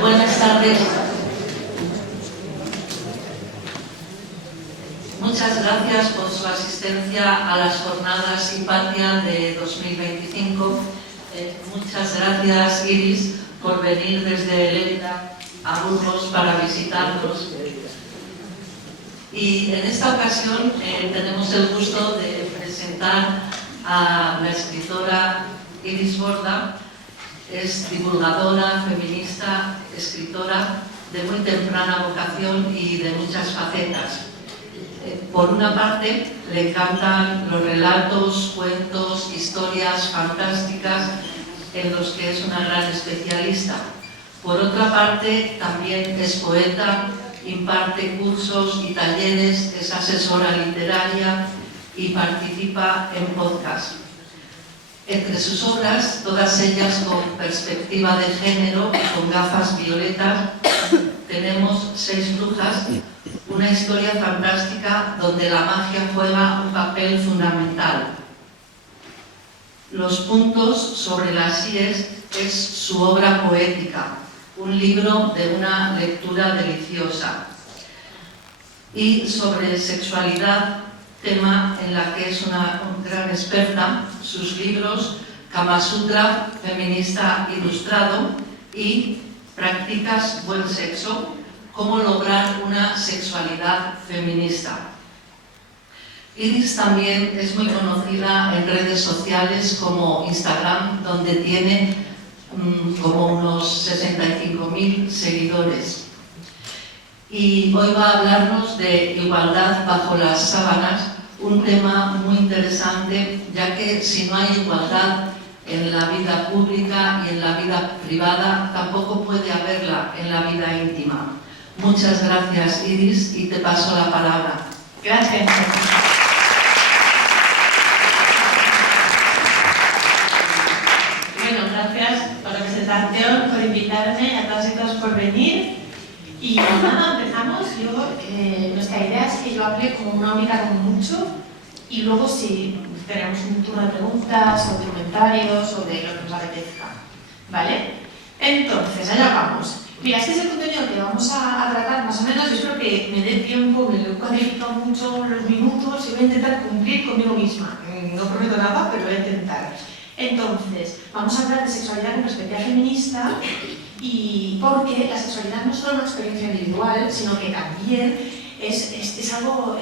Buenas tardes. Muchas gracias por su asistencia a las jornadas Hipatia de 2025. Muchas gracias, Iris, por venir desde Lérida a Burgos para visitarnos. Y en esta ocasión tenemos el gusto de presentar a la escritora Iris Borda. Es divulgadora, feminista, escritora de muy temprana vocación y de muchas facetas. Por una parte, le encantan los relatos, cuentos, historias fantásticas en los que es una gran especialista. Por otra parte, también es poeta, imparte cursos y talleres, es asesora literaria y participa en podcast. Entre sus obras, todas ellas con perspectiva de género y con gafas violetas, tenemos 6 brujas, una historia fantástica donde la magia juega un papel fundamental. Los puntos sobre las IES es su obra poética, un libro de una lectura deliciosa. Y sobre sexualidad, tema en la que es una gran experta, sus libros Kama Sutra, feminista ilustrado y Practicas buen sexo, cómo lograr una sexualidad feminista. Iris también es muy conocida en redes sociales como Instagram, donde tiene como unos 65.000 seguidores. Y hoy va a hablarnos de igualdad bajo las sábanas, un tema muy interesante, ya que si no hay igualdad en la vida pública y en la vida privada, tampoco puede haberla en la vida íntima. Muchas gracias, Iris, y te paso la palabra. Gracias. Bueno, gracias por la presentación, por invitarme, a todas y todos por venir. Y nada, empezamos. Nuestra idea es que yo hable como una única como mucho y luego si tenemos un turno de preguntas o de comentarios o de lo que nos apetezca. ¿Vale? Entonces, allá vamos. Mira, este es el contenido que vamos a tratar más o menos. Yo espero que me dé tiempo, me lo he cuantificado mucho los minutos y voy a intentar cumplir conmigo misma. No prometo nada, pero voy a intentar. Entonces, vamos a hablar de sexualidad con perspectiva feminista y porque la sexualidad no es solo una experiencia individual, sino que también es algo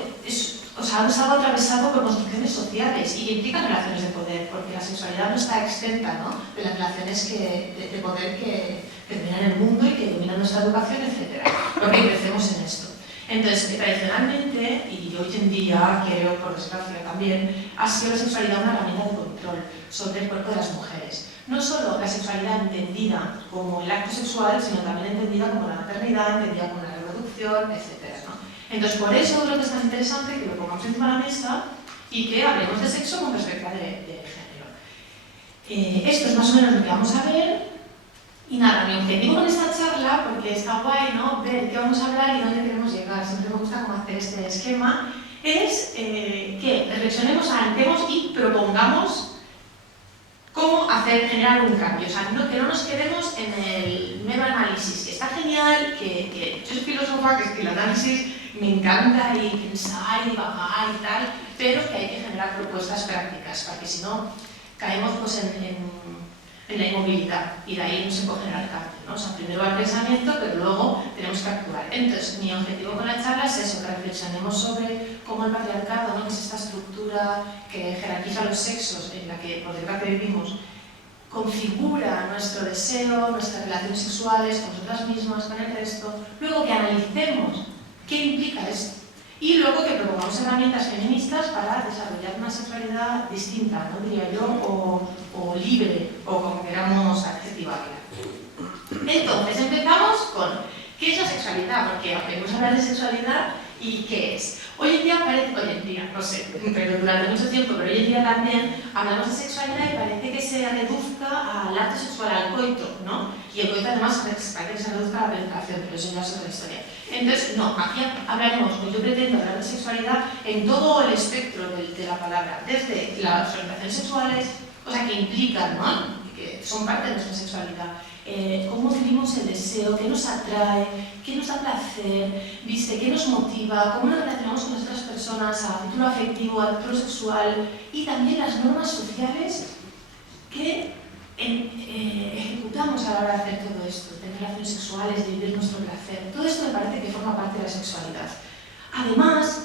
atravesado por construcciones sociales y que implican relaciones de poder, porque la sexualidad no está exenta, ¿no?, de las relaciones de poder que dominan el mundo y que dominan nuestra educación, etc. Porque crecemos en esto. Entonces, tradicionalmente, y hoy en día, creo, por desgracia también, ha sido la sexualidad una herramienta de control sobre el cuerpo de las mujeres. No solo la sexualidad entendida como el acto sexual, sino también entendida como la maternidad, entendida como la reproducción, etc., ¿no? Entonces, por eso creo que es tan interesante que lo pongamos encima de la mesa y que hablemos de sexo con perspectiva de género. Esto es más o menos lo que vamos a ver. Y nada, mi objetivo con esta charla, porque está guay, ¿no?, ver qué vamos a hablar y dónde queremos llegar, siempre me gusta cómo hacer este esquema, es que reflexionemos, analicemos y propongamos cómo generar un cambio. O sea, que no nos quedemos en el mero análisis, que está genial, que yo soy filósofa, que es que el análisis me encanta y pensar y divagar y tal, pero que hay que generar propuestas prácticas, porque si no caemos pues en la inmovilidad y de ahí no se puede generar cambio, ¿no? O sea, primero va el pensamiento, pero luego tenemos que actuar. Entonces, mi objetivo con la charla es eso, que reflexionemos sobre cómo el patriarcado, ¿no?, que es esta estructura que jerarquiza los sexos, en la que, por desgracia, vivimos, configura nuestro deseo, nuestras relaciones sexuales con nosotras mismas, con el resto, luego que analicemos qué implica esto. Y luego que propongamos herramientas feministas para desarrollar una sexualidad distinta, ¿no?, diría yo, o libre, o como queramos adjetivarla. Entonces, empezamos con ¿qué es la sexualidad? Porque venimos a hablar de sexualidad y ¿qué es? Hoy en día, no sé, pero durante mucho tiempo, pero hoy en día también hablamos de sexualidad y parece que se reduzca al acto sexual, al coito, ¿no? Y el coito además parece que se reduzca a la penetración, pero eso ya es otra historia. Entonces, no, aquí hablaremos, yo pretendo hablar de sexualidad en todo el espectro de la palabra, desde las orientaciones sexuales, o sea, que implican, ¿no?, que son parte de nuestra sexualidad. Cómo vivimos el deseo, qué nos atrae, qué nos da placer, ¿viste? Qué nos motiva, cómo nos relacionamos con otras personas a título afectivo, a título sexual, y también las normas sociales que ejecutamos a la hora de hacer todo esto, tener relaciones sexuales, de vivir nuestro placer. Todo esto me parece que forma parte de la sexualidad. Además,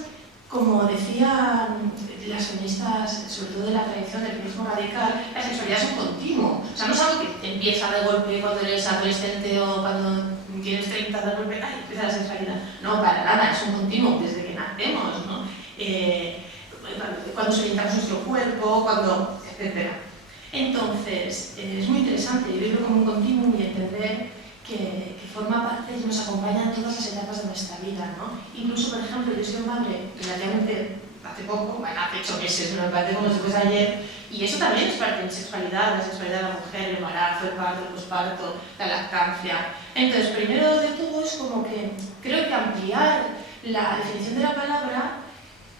como decían las feministas, sobre todo de la tradición del feminismo radical, la sexualidad es un continuo. O sea, no es algo que empieza de golpe cuando eres adolescente o cuando tienes 30 de golpe, ¡ay! Empieza la sexualidad. No, para nada, es un continuo desde que nacemos, ¿no? Cuando experimentamos nuestro cuerpo, cuando, etc. Entonces, es muy interesante vivirlo como un continuo y entender que forma parte y nos acompaña en todas las etapas de nuestra vida, ¿no? Incluso, por ejemplo, yo soy madre relativamente hace poco, bueno, hace 8 meses, me parece como si fuese ayer, y eso también es parte de mi sexualidad, la sexualidad de la mujer, el embarazo, el parto, el posparto, la lactancia. Entonces, primero de todo es como que creo que ampliar la definición de la palabra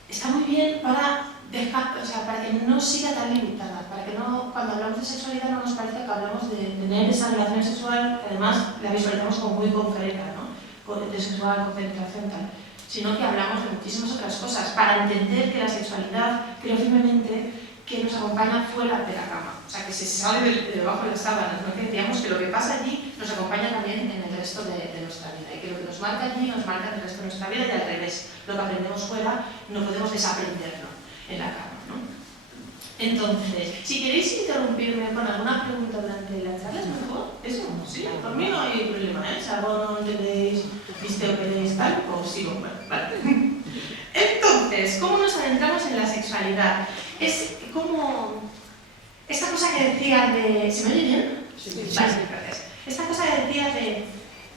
está muy bien para dejar, o sea, para que no siga tan limitada, para que no, cuando hablamos de sexualidad no nos parezca que hablamos de tener esa relación sexual, que además la visualizamos como muy concreta, ¿no? De sexual, con penetración, tal, sino que hablamos de muchísimas otras cosas, para entender que la sexualidad, creo firmemente, que nos acompaña fuera de la cama, o sea, que se sale de debajo de las sábanas, ¿no? Que decíamos que lo que pasa allí nos acompaña también en el resto de nuestra vida, y que lo que nos marca allí nos marca en el resto de nuestra vida, y al revés, lo que aprendemos fuera no podemos desaprenderlo en la cama, ¿no? Entonces, si queréis interrumpirme con alguna pregunta durante la charla, es mejor. Eso, sí, por mí no hay problema, ¿eh? Si algo no entendéis, viste o queréis tal, o sigo, bueno, vale. Entonces, ¿cómo nos adentramos en la sexualidad? Es como esta cosa que decía de... ¿Se me oye bien? Sí. Vale, gracias. Esta cosa que decía de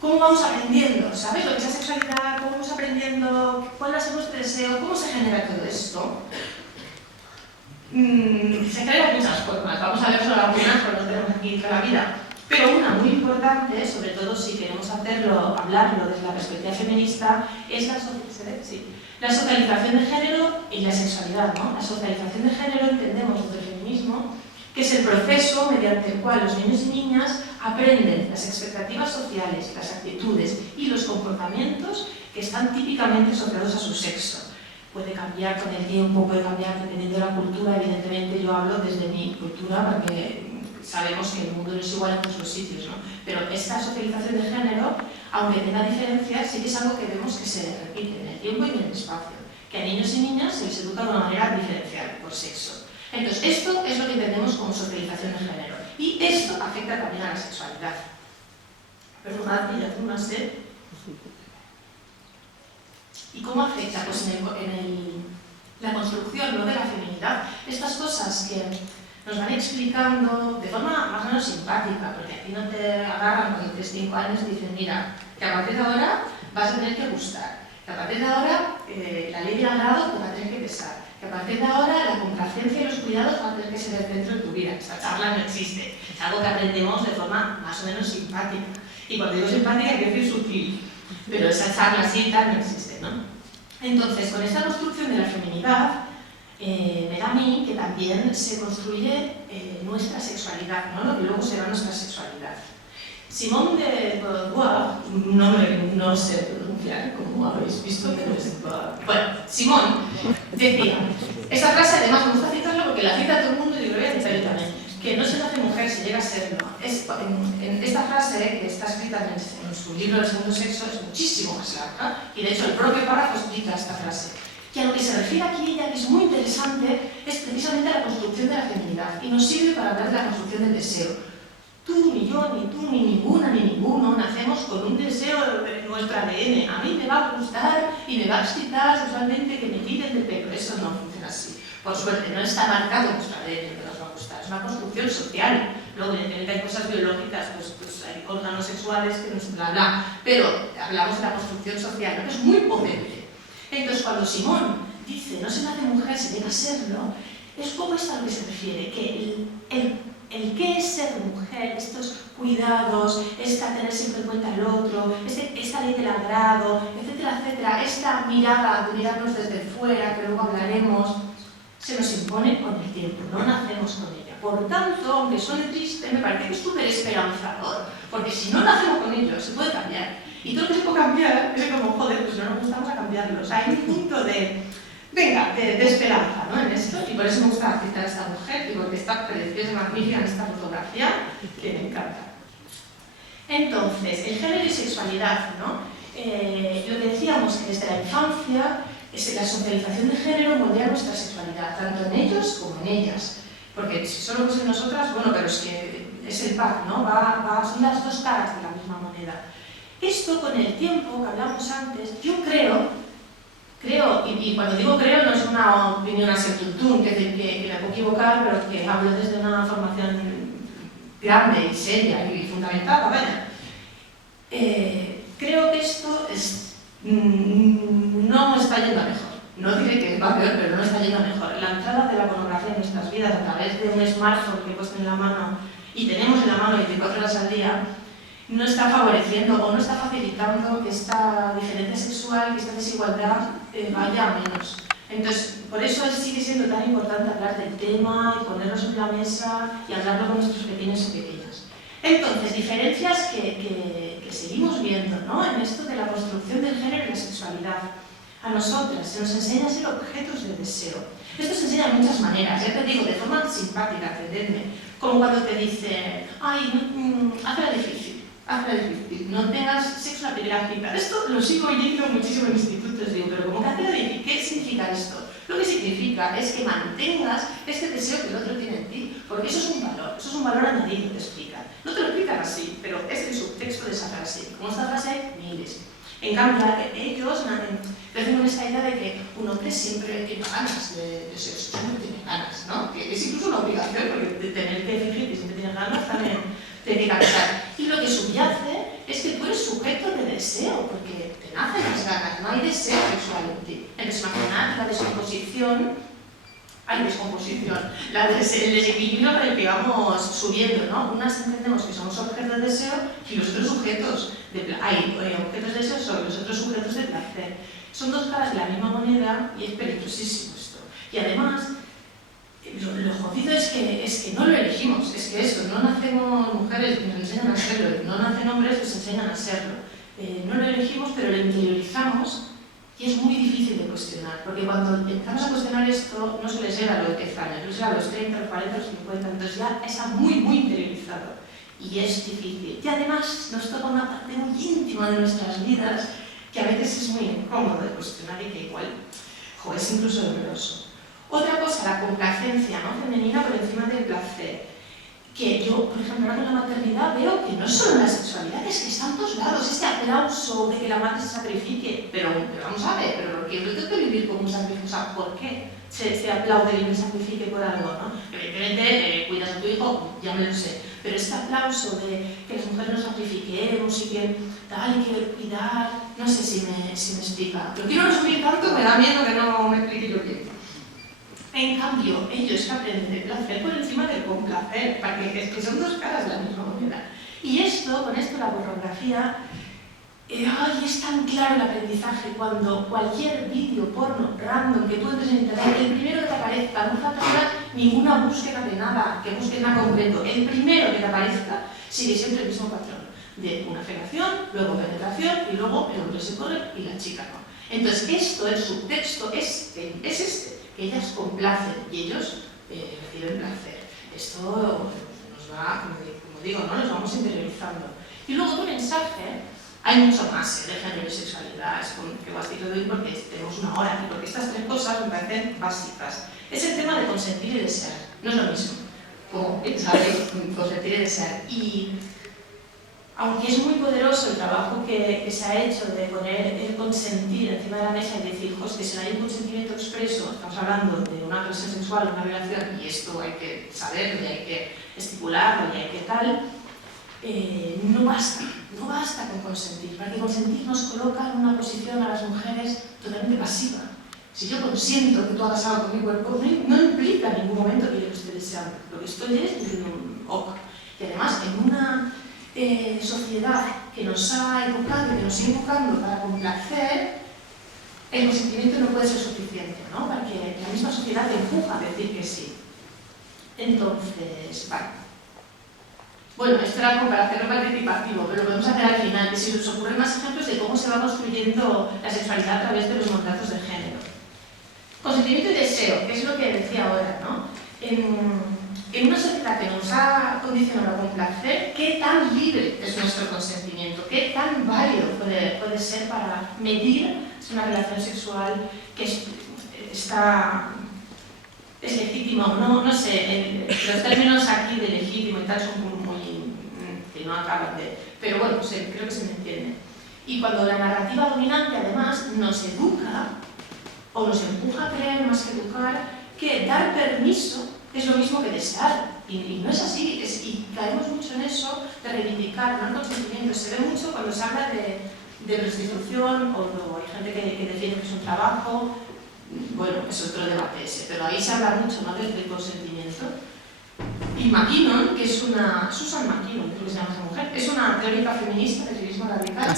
cómo vamos aprendiendo, ¿sabes? Lo que es la sexualidad, cómo vamos aprendiendo, cuál va a ser nuestro deseo, cómo se genera todo esto. Se genera de muchas formas, vamos a ver solo algunas, porque no tenemos aquí toda la vida. Pero una muy importante, sobre todo si queremos hablarlo desde la perspectiva feminista, es la socialización de género y la sexualidad, ¿no? La socialización de género entendemos desde el feminismo que es el proceso mediante el cual los niños y niñas aprenden las expectativas sociales, las actitudes y los comportamientos que están típicamente asociados a su sexo. Puede cambiar con el tiempo, puede cambiar dependiendo de la cultura. Evidentemente yo hablo desde mi cultura porque sabemos que el mundo no es igual en todos los sitios, ¿no? Pero esta socialización de género, aunque tenga diferencias, sí que es algo que vemos que se repite en el tiempo y en el espacio, que a niños y niñas se les educa de una manera diferencial por sexo. Entonces, esto es lo que entendemos como socialización de género. Y esto afecta también a la sexualidad. Perdonad, que ya tengo una sed. ¿Y cómo afecta? Pues en la construcción, ¿no?, de la feminidad. Estas cosas que nos van explicando de forma más o menos simpática, porque aquí no te agarran cuando tienes 5 años y dicen, mira, que a partir de ahora vas a tener que gustar, que a partir de ahora la ley del agrado te va a tener que pesar, que a partir de ahora la complacencia y los cuidados van a tener que ser el centro de tu vida. Esta charla no existe, es algo que aprendemos de forma más o menos simpática. Y cuando digo simpática, hay que decir sutil, pero esa charla así tal no existe, ¿no? Entonces, con esta construcción de la feminidad, me da a mí que también se construye nuestra sexualidad, ¿no? Lo que luego será nuestra sexualidad. Simone de Beauvoir, no sé pronunciar, como habéis visto, pero es... Bueno, Simone decía, esta frase además me gusta citarla porque la cita todo el mundo y lo voy a citar yo también, que no se nace mujer, se llega a serlo. En esta frase, que está escrita en su libro El segundo sexo, es muchísimo más larga, y de hecho el propio párrafo explica esta frase. Y a lo que se refiere aquí ella, que es muy interesante, es precisamente la construcción de la feminidad, y nos sirve para hablar de la construcción del deseo. Tú, ni yo, ni tú, ni ninguna, ni ninguno nacemos con un deseo de nuestro ADN. A mí me va a gustar y me va a excitar sexualmente que me tiren del pelo. Eso no funciona así. Por suerte, no está marcado en nuestro ADN que nos va a gustar. Es una construcción social. Luego, evidentemente, hay cosas biológicas, pues hay órganos sexuales que nos bla bla. Pero hablamos de la construcción social, ¿no?, que es muy potente. Entonces, cuando Simone dice no se nace mujer, se llega a serlo, es poco esto a lo que se refiere, que el qué es ser mujer, estos cuidados, tener siempre en cuenta al otro, esta ley del agrado, etcétera, etcétera, esta mirada de mirarnos desde fuera, que luego hablaremos, se nos impone con el tiempo, no nacemos con ella. Por tanto, aunque suene triste, me parece que es súper esperanzador, porque si no lo hacemos con ellos, se puede cambiar. Y todo lo que se puede cambiar es como, joder, pues no nos gustamos a cambiarlo. O sea, hay un punto de, venga, de esperanza, ¿no? En esto, y por eso me gusta citar a esta mujer, y porque está preciosa, magnífica en esta fotografía, que me encanta. Entonces, el género y sexualidad, ¿no? Lo que decíamos que desde la infancia, la socialización de género moldea nuestra sexualidad, tanto en ellos como en ellas. Porque si solo fuesen nosotras, bueno, pero es que es el pack, ¿no? Son las dos caras de la misma moneda. Esto con el tiempo, que hablamos antes, yo creo, y cuando digo creo no es una opinión así tuntún, que me puedo equivocar, pero que hablo desde una formación grande y seria y fundamentada, vaya. Creo que esto no está yendo a mejor. No diré que va peor, pero no está yendo a mejor. La entrada de la pornografía en nuestras vidas a través de un smartphone que he puesto en la mano y tenemos en la mano 24 horas al día, no está favoreciendo o no está facilitando que esta diferencia sexual, que esta desigualdad vaya a menos. Entonces, por eso sigue siendo tan importante hablar del tema y ponerlo sobre la mesa y hablarlo con nuestros pequeños y pequeñas. Entonces, diferencias que seguimos viendo, ¿no? En esto de la construcción del género y la sexualidad. A nosotras se nos enseña a ser objetos de deseo. Esto se enseña de muchas maneras, ya te digo, de forma simpática, entendedme. Como cuando te dice, ay, hazla difícil, no tengas sexo en la primera cita. Esto lo sigo oyendo muchísimo en institutos, digo, pero como que hazla difícil, ¿qué significa esto? Lo que significa es que mantengas este deseo que el otro tiene en ti, porque eso es un valor añadido, te explican. No te lo explican así, pero es el subtexto de esa frase. Como esta frase hay miles. En cambio, ellos crecen con esta idea de que un hombre siempre tiene ganas de sexo, siempre tiene ganas, ¿no? Que es incluso una obligación, porque tener que fingir que siempre tienes ganas también te tiene que cansar. Y lo que subyace es que tú eres sujeto de deseo, porque te nacen las ganas, no hay deseo sexual en ti. Entonces, imaginad la descomposición. Hay descomposición, el desequilibrio con el que vamos subiendo, ¿no? Unas entendemos que somos objetos de deseo y los otros sujetos de placer. Hay objetos de deseo sobre los otros sujetos de placer. Son dos caras de la misma moneda y es peligrosísimo esto. Y además, lo jodido es que no lo elegimos, es que eso, no nacemos mujeres que nos enseñan a serlo, no nacen hombres que nos enseñan a serlo. No lo elegimos, pero lo interiorizamos. Y es muy difícil de cuestionar, porque cuando empezamos a cuestionar esto, no suele ser a los 10 años, suele ser a los 30, los 40, los 50, entonces ya está muy interiorizado y es difícil. Y además nos toca una parte muy íntima de nuestras vidas que a veces es muy incómodo de cuestionar y que igual es incluso doloroso. Otra cosa, la complacencia, ¿no? Femenina por encima del placer. Que yo, por ejemplo, ahora con la maternidad veo que no solo en la sexualidad, es que está en todos lados, este aplauso de que la madre se sacrifique, pero vamos a ver, pero porque yo tengo que vivir con un sacrificio, o sea, ¿por qué se aplaude que me sacrifique por algo, ¿no? Evidentemente, cuidas a tu hijo, ya me lo sé, pero este aplauso de que las mujeres nos sacrifiquemos y que tal, hay que cuidar, no sé si me explica. Lo quiero resumir tanto, me da miedo que no me explique yo bien. En cambio, ellos que aprenden de placer por encima del complacer, porque es que son dos caras de la misma moneda. Y con esto la pornografía, es tan claro el aprendizaje cuando cualquier vídeo porno random que tú entres en internet, el primero que te aparezca, no falta ninguna búsqueda de nada, que busques nada concreto, el primero que te aparezca sigue siempre el mismo patrón, de una felación, luego penetración y luego el hombre se corre y la chica no. Entonces esto, el subtexto es este. Ellas complacen y ellos reciben placer. Esto nos va, como digo, ¿no? Nos vamos interiorizando. Y luego otro mensaje, hay mucho más de género y sexualidad, es que voy a decirlo hoy porque tenemos una hora aquí, porque estas tres cosas me parecen básicas. Es el tema de consentir y desear, no es lo mismo, como sabéis, consentir y desear. Y aunque es muy poderoso el trabajo que se ha hecho de poner el consentir encima de la mesa y decir, que si no hay un consentimiento expreso, estamos hablando de una agresión sexual, una violación, y esto hay que saberlo y hay que estipularlo y hay que tal, no basta con consentir, porque consentir nos coloca en una posición a las mujeres totalmente pasiva. Si yo consiento que tú hagas algo con mi cuerpo, no implica en ningún momento que yo lo esté deseando. Lo que estoy es diciendo un ok. Y además, en una sociedad que nos ha educado y que nos sigue educando para complacer, el consentimiento no puede ser suficiente, ¿no? Porque la misma sociedad te empuja a decir que sí. Entonces, vale. Bueno, esto era como para hacerlo participativo, pero lo podemos hacer al final, que si os ocurren más ejemplos de cómo se va construyendo la sexualidad a través de los mandatos de género. Consentimiento y deseo, que es lo que decía ahora, ¿no? En una sociedad que nos ha condicionado a complacer, ¿qué tan libre es nuestro consentimiento? ¿Qué tan válido puede ser para medir si una relación sexual que es legítimo? No sé, los términos aquí de legítimo y tal son muy que no acaban de... Pero bueno, creo que se me entiende. Y cuando la narrativa dominante además nos educa o nos empuja a creer más que educar que dar permiso es lo mismo que desear. Y no es así, y caemos mucho en eso de reivindicar, no el consentimiento. Se ve mucho cuando se habla de prostitución o hay gente que defiende que es un trabajo. Bueno, es otro debate ese, pero ahí se habla mucho, ¿no?, del consentimiento. Y McKinnon, que es Susan McKinnon, creo que se llama esa mujer, es una teórica feminista del feminismo radical,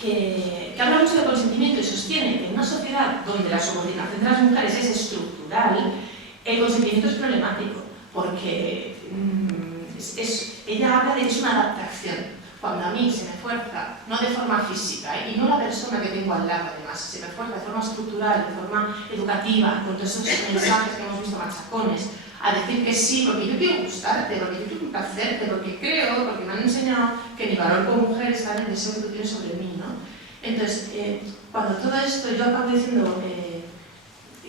que habla mucho de consentimiento y sostiene que en una sociedad donde la subordinación de las mujeres es estructural, el consentimiento es problemático, porque ella habla de que es una adaptación. Cuando a mí se me fuerza, no de forma física, y no la persona que tengo al lado además, se me fuerza de forma estructural, de forma educativa, con todos esos mensajes que hemos visto machacones, a decir que sí, porque yo quiero gustarte, porque yo quiero complacerte, porque creo, porque me han enseñado que mi valor como mujer está en el deseo que tú tienes sobre mí, ¿no? Entonces, cuando todo esto yo acabo diciendo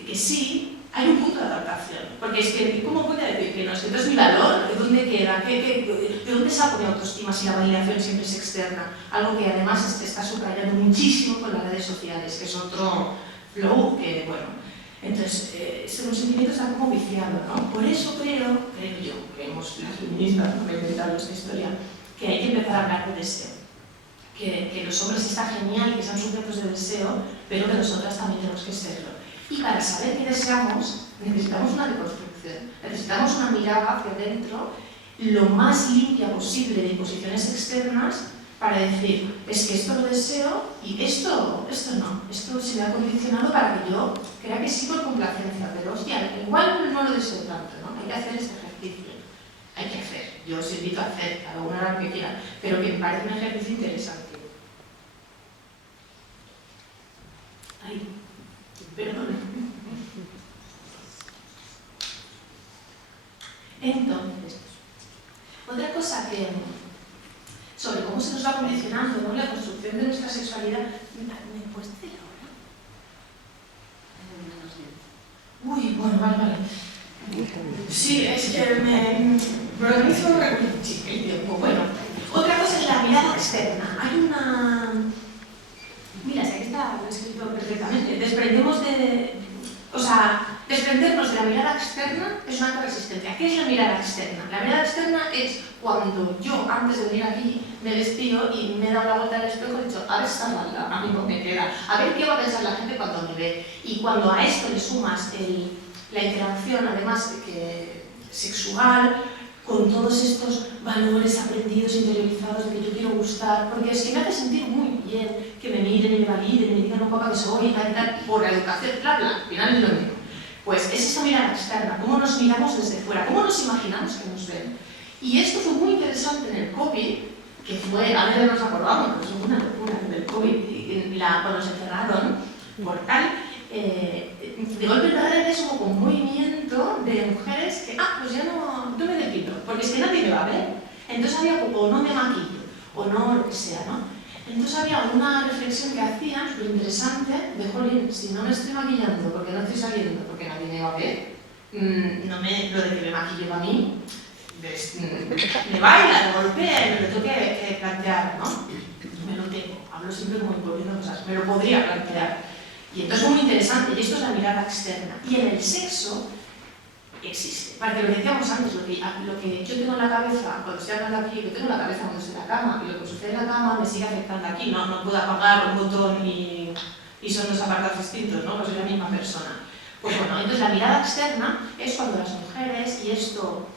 que sí, hay un punto de adaptación, porque es que, ¿cómo puedo decir que no? Es que entonces mi valor, ¿de dónde queda? ¿De dónde saco mi autoestima si la validación siempre es externa? Algo que además está subrayando muchísimo con las redes sociales, que es otro flow que, bueno, entonces, ese consentimiento está como viciado, ¿no? Por eso creo yo, creemos las feministas, no me he inventado esta historia, que hay que empezar a hablar de deseo. Que los hombres está genial, que sean sujetos de deseo, pero que nosotras también tenemos que serlo. Y para saber qué deseamos, necesitamos una deconstrucción, necesitamos una mirada hacia adentro lo más limpia posible de imposiciones externas para decir, es que esto lo deseo y esto no, esto se me ha condicionado para que yo crea que sí por complacencia, pero hostia, igual no lo deseo tanto, ¿no? Hay que hacer este ejercicio, hay que hacer, yo os invito a hacer, cada uno hará lo que quiera, pero que me parece un ejercicio interesante. Ay, perdón. Entonces, otra cosa que sobre cómo se nos va condicionando, ¿no?, la construcción de nuestra sexualidad. ¿Me puedes decir ahora? Uy, bueno, vale. Sí, es que me organizo el tiempo. Bueno, otra cosa es la mirada externa. Hay una... Mira, si aquí está, lo he escrito perfectamente. Desprendernos de la mirada externa es una acto de resistencia. ¿Qué es la mirada externa? La mirada externa es cuando yo, antes de venir aquí, me despido y me he dado la vuelta al espejo y he dicho, a ver esta maldad, a mí no me queda, a ver qué va a pensar la gente cuando me ve. Y cuando a esto le sumas la interacción, además sexual, con todos estos valores aprendidos, interiorizados de que yo quiero gustar, porque es que me hace sentir muy bien que me miren y me validen, me digan un poco que soy y tal, por la educación, bla, al final es lo mismo. Pues es esa mirada externa, cómo nos miramos desde fuera, cómo nos imaginamos que nos ven. Y esto fue muy interesante en el COVID, que fue, a ver, nos acordamos, es una locura del COVID, cuando se cerraron por tal, de golpe en redes hubo como un movimiento de mujeres que, pues ya no me depilo, porque es que nadie me va a ver. Entonces había o no me maquillo, o no lo que sea, ¿no? Entonces había una reflexión que hacían, súper interesante, de jolín, si no me estoy maquillando porque no estoy saliendo, porque nadie me va a ver, lo de que me maquillo para mí, me baila, me golpea y me lo tengo que plantear, ¿no? Me lo tengo, hablo siempre como imponiendo cosas, me lo podría plantear. Y entonces es muy interesante, y esto es la mirada externa. Y en el sexo existe. Para que lo decíamos antes, lo que yo tengo en la cabeza, cuando estoy hablando aquí, yo tengo en la cabeza cuando estoy en la cama, y lo que sucede en la cama me sigue afectando aquí, no puedo apagar un botón y son dos apartados distintos, ¿no? Pues soy la misma persona. Pues bueno, entonces la mirada externa es cuando las mujeres, y esto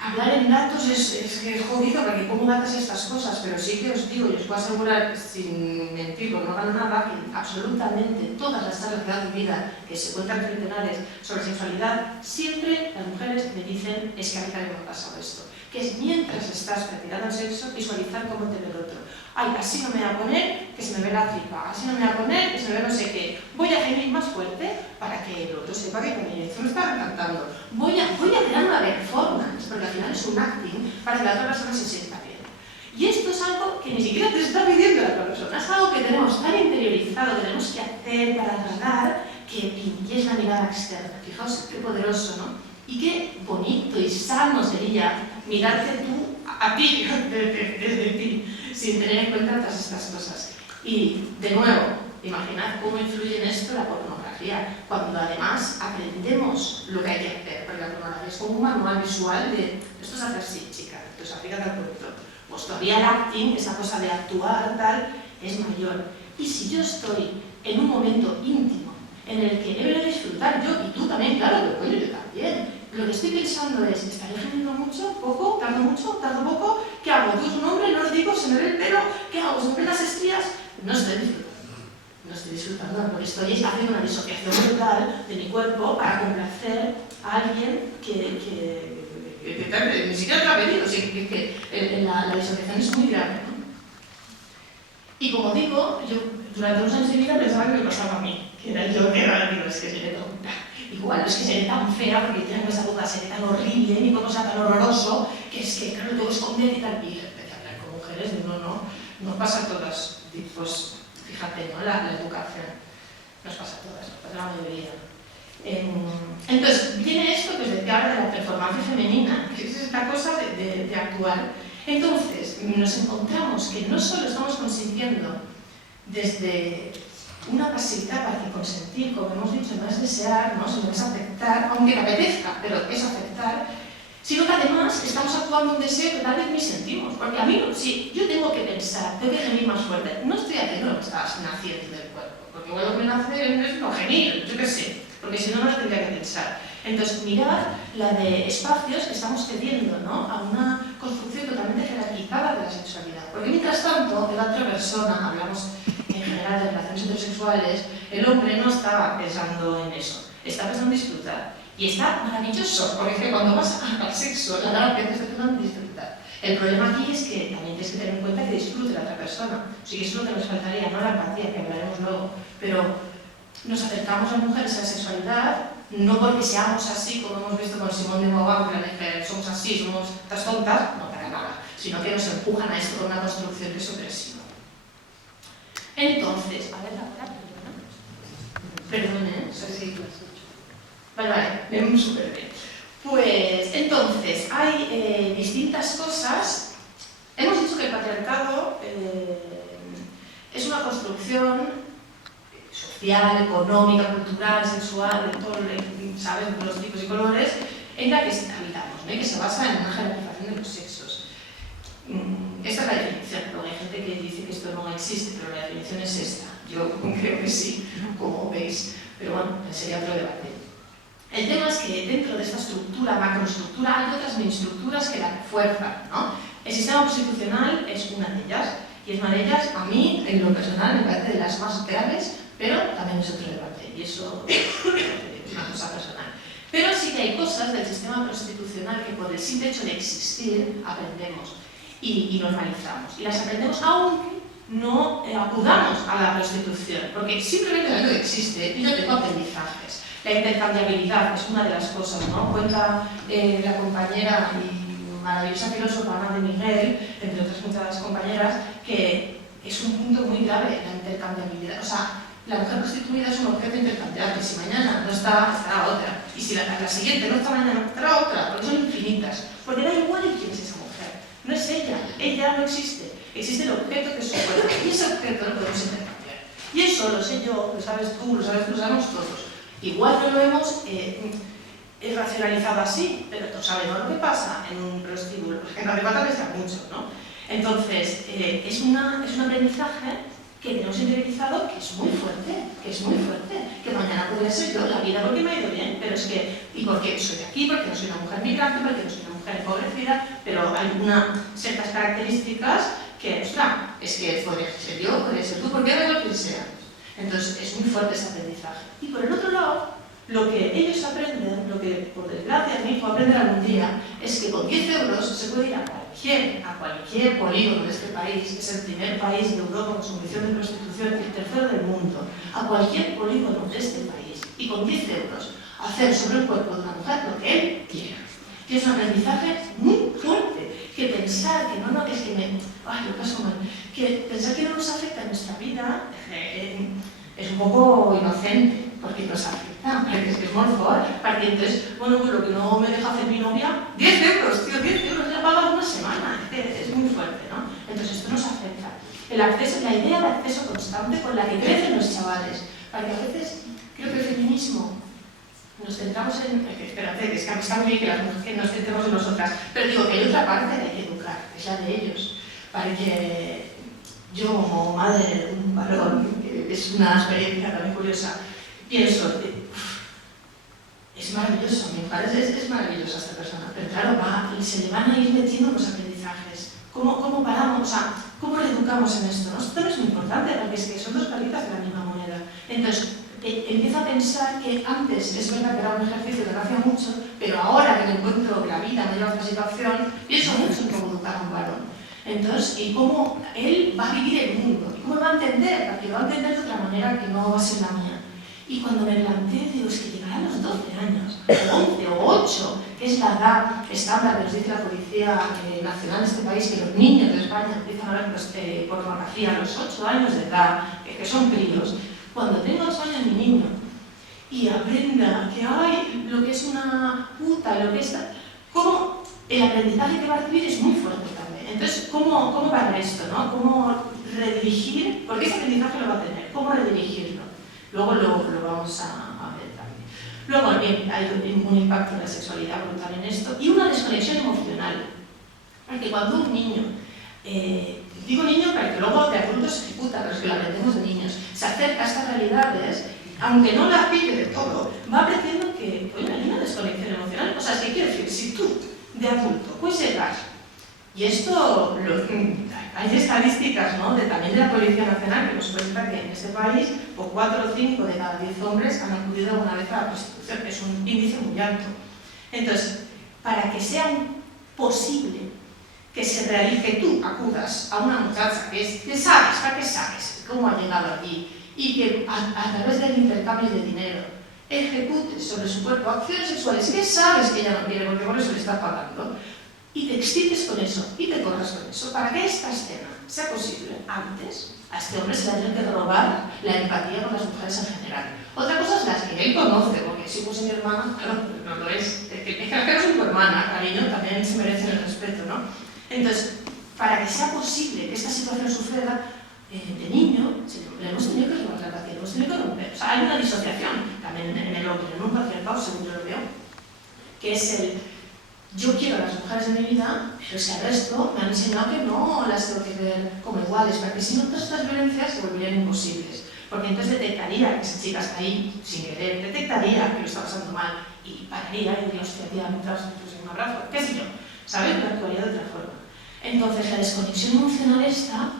hablar en datos es jodido, porque cómo datas estas cosas, pero sí que os digo y os puedo asegurar, sin mentir, porque no gano nada, que absolutamente todas las charlas que he dado en vida, que se cuentan centenares sobre sexualidad, siempre las mujeres me dicen, es que a mí también me ha pasado esto, que es mientras estás practicando el sexo, visualizar cómo te ve el otro. Ay, así no me voy a poner que se me ve la tripa, así no me voy a poner que se me ve no sé qué. Voy a gemir más fuerte para que el otro sepa que también esto me está encantando. Voy a crear una performance, porque al final es un acting para que la otra persona se sienta bien. Y esto es algo que ni siquiera te está pidiendo la otra persona, es algo que tenemos tan interiorizado, que tenemos que hacer para tratar, que es la mirada externa. Fijaos qué poderoso, ¿no? Y qué bonito y sano sería mirarte tú a ti, desde ti, sin tener en cuenta todas estas cosas. Y, de nuevo, imaginad cómo influye en esto la pornografía, cuando además aprendemos lo que hay que hacer, porque la pornografía es como un manual visual de esto es hacer así, chica, pues aplícate al cuento. Pues todavía el acting, esa cosa de actuar, tal, es mayor. Y si yo estoy en un momento íntimo, en el que debo disfrutar yo, y tú también, claro, pero coño, yo también. Lo que estoy pensando es, ¿estaré gemiendo mucho? ¿Poco? ¿Tardo poco? ¿Qué hago? ¿Tú es un hombre? ¿No lo digo? ¿Se me ve el pelo? ¿Qué hago? ¿Se me ven las estrías? No estoy disfrutando. No estoy disfrutando porque estoy haciendo una disociación brutal de mi cuerpo para complacer a alguien que ni siquiera te ha pedido. O sea, que la disociación es muy grave, ¿no? Y como digo, yo durante unos años de vida pensaba que me pasaba a mí, que era yo que era, digo, es que seré tonta. Igual, es que seré tan fea porque tengo esa boca, seré tan horrible, mi cuerpo sea tan horroroso, que es que, claro, tengo que esconder y tal. Y empecé a hablar con mujeres, no pasa a todas. Pues, fíjate, ¿no? La educación nos pasa a todas, nos pasa a la mayoría. Entonces, viene esto que os decía ahora de la performance femenina, que es esta cosa de actuar. Entonces, nos encontramos que no solo estamos consintiendo desde una pasividad para que consentir, como hemos dicho, no es desear, ¿no? Sino es aceptar, aunque te apetezca, pero es aceptar, sino que además estamos actuando un deseo que tal vez ni sentimos. Porque a mí, si yo tengo que pensar, tengo que gemir más fuerte, no estoy haciendo lo que estás naciendo del cuerpo, porque igual lo que me nace es no gemir, yo qué sé, porque si no, no lo tendría que pensar. Entonces, mirad la de espacios que estamos cediendo, ¿no? A una construcción totalmente jerarquizada de la sexualidad. Porque mientras tanto, la otra persona, hablamos en general de relaciones heterosexuales, el hombre no estaba pensando en eso, está pensando en disfrutar. Y está maravilloso, porque es que cuando vas al sexo, la verdad que te pensando en disfrutar. El problema aquí es que también tienes que tener en cuenta que disfrute la otra persona. Sí, eso es lo que nos faltaría, no la empatía, que hablaremos luego, pero nos acercamos a mujeres a la sexualidad no porque seamos así, como hemos visto con Simone de Beauvoir, que somos así, somos estas tontas, no para nada, sino que nos empujan a esto con una construcción que es opresiva. Entonces, a ver, ahora, perdone, sí, vale, vemos súper bien. Pues, entonces, hay distintas cosas. Hemos dicho que el patriarcado es una construcción social, económica, cultural, sexual, de todo, ¿sabes?, los tipos y colores, en la que habitamos, ¿no? Y que se basa en una jerarquización de los sexos. Esta es la definición, luego hay gente que dice que esto no existe, pero la definición es esta. Yo creo que sí, como veis, pero bueno, sería otro debate. El tema es que dentro de esta estructura, macroestructura, hay otras mini-estructuras que la refuerzan, ¿no? El sistema constitucional es una de ellas, y es una de ellas, a mí, en lo personal, me parece de las más graves, pero también es otro debate, y eso es una cosa personal. Pero sí que hay cosas del sistema constitucional que por el simple hecho de existir aprendemos y normalizamos. Y las aprendemos aunque no acudamos a la prostitución, porque simplemente sabiendo que existe, y yo tengo aprendizajes. La intercambiabilidad es una de las cosas, ¿no? Cuenta la compañera y maravillosa filósofa Ana de Miguel, entre otras muchas compañeras, que es un punto muy grave la intercambiabilidad. O sea, la mujer prostituida es un objeto intercambiable. Si mañana no está, estará otra. Y si la siguiente no está mañana, estará otra, porque son infinitas. Porque da igual quién es esa mujer. No es ella no existe. Existe el objeto que es su cuerpo. Y ese objeto lo podemos intercambiar. Y eso lo sé yo, lo sabes tú, lo sabemos todos. Igual no lo hemos racionalizado así, pero todos sabemos lo que pasa en un prostíbulo. Porque no hace falta pensar mucho, ¿no? Entonces, es un aprendizaje que tenemos interiorizado que es muy fuerte, que mañana podría ser yo la vida porque me ha ido bien, pero es que, y porque soy de aquí, porque no soy una mujer migrante, porque no soy una mujer empobrecida, pero hay ciertas características que, ostras, es que podría ser yo, podría ser tú, porque era lo que sea. Entonces es muy fuerte ese aprendizaje. Y por el otro lado, lo que ellos aprenden, lo que por desgracia mi hijo aprenderá algún día, es que con 10 euros se puede ir a cualquier polígono de este país, que es el primer país de Europa con su condición de prostitución y el tercero del mundo, a cualquier polígono de este país y con 10 euros hacer sobre el cuerpo de una mujer lo que él quiera. Y es un aprendizaje muy fuerte, que pensar que no, es que lo paso mal, que pensar que no nos afecta en nuestra vida es un poco inocente, porque nos afecta, porque es que es muy fuerte, porque entonces, bueno, pues lo que no me deja hacer mi novia, 10 euros, tío, 10 euros, ya pagas una semana, es muy fuerte, ¿no? Entonces esto nos afecta. El acceso, la idea de acceso constante con la que crecen los chavales, porque a veces creo que el feminismo nos centramos en, espérate, es que está muy bien que nos centremos en nosotras, pero digo que hay otra parte que hay que educar, que es la de ellos, para que yo como madre de un varón, que es una experiencia también curiosa, pienso, es maravilloso, mi padre es maravillosa esta persona, pero claro, se le van a ir metiendo los aprendizajes. ¿Cómo paramos? O sea, ¿cómo le educamos en esto? ¿No? Esto no es muy importante, porque es que son dos caritas de la misma moneda. Entonces, empiezo a pensar que antes es verdad que era un ejercicio que no hacía mucho, pero ahora que me encuentro que la vida me lleva a esta situación, pienso mucho en cómo educar a un varón. Entonces, y cómo él va a vivir el mundo, y cómo va a entender, porque lo va a entender de otra manera que no va a ser la mía. Y cuando me planteo, digo, es que llegar a los 12 años, o 11 o 8, que es la edad estándar que nos dice la Policía Nacional de este país, que los niños de España empiezan a ver pornografía a los 8 años de edad, que son críos. Cuando tenga 8 años mi niño y aprenda que hay lo que es una puta, lo que es... ¿Cómo el aprendizaje que va a recibir es muy fuerte también? Entonces, ¿cómo para esto, no? ¿Cómo redirigir? Porque ese aprendizaje lo va a tener. ¿Cómo redirigirlo? Luego lo vamos a ver también. Luego hay un impacto en la sexualidad brutal en esto y una desconexión emocional. Porque cuando un niño, digo niño para que luego de adultos se ejecuta, pero es que lo aprendemos de niños, se acerca a estas realidades, aunque no las pille de todo, va apreciando que hay una desconexión emocional. O sea, es que quiero decir, si tú, de adulto, puedes llegar, y esto, hay estadísticas, ¿no? También de la Policía Nacional que nos cuenta que en este país, por 4 o 5 de cada 10 hombres han acudido alguna vez a la prostitución, que es un índice muy alto. Entonces, para que sea posible que se realice, que tú acudas a una muchacha que sabes cómo ha llegado aquí y que a través del intercambio de dinero ejecutes sobre su cuerpo acciones sexuales que sabes que ella no quiere porque por eso le está pagando, y te excites con eso y te corras con eso, para que esta escena sea posible antes, a este hombre se le tiene que robar la empatía con las mujeres en general. Otra cosa es las que él conoce, porque si fuese mi hermana, claro, no lo es. Es que es tu hermana, cariño, también se merece el respeto, ¿no? Entonces, para que sea posible que esta situación suceda, de niño, le hemos tenido que robar la empatía, le hemos tenido que romper. O sea, hay una disociación también en el hombre, en un patriarcado, según yo lo veo, que es el yo quiero a las mujeres de mi vida, pero es que al resto me han enseñado que no las tengo que ver como iguales, porque si no todas estas violencias se volverían imposibles. Porque entonces detectaría que esa chica está ahí sin querer, detectaría que lo está pasando mal y pararía y diría, hostia, tía, mientras un abrazo, qué sé yo, ¿sabes? Pero actuaría de otra forma. Entonces la desconexión emocional esta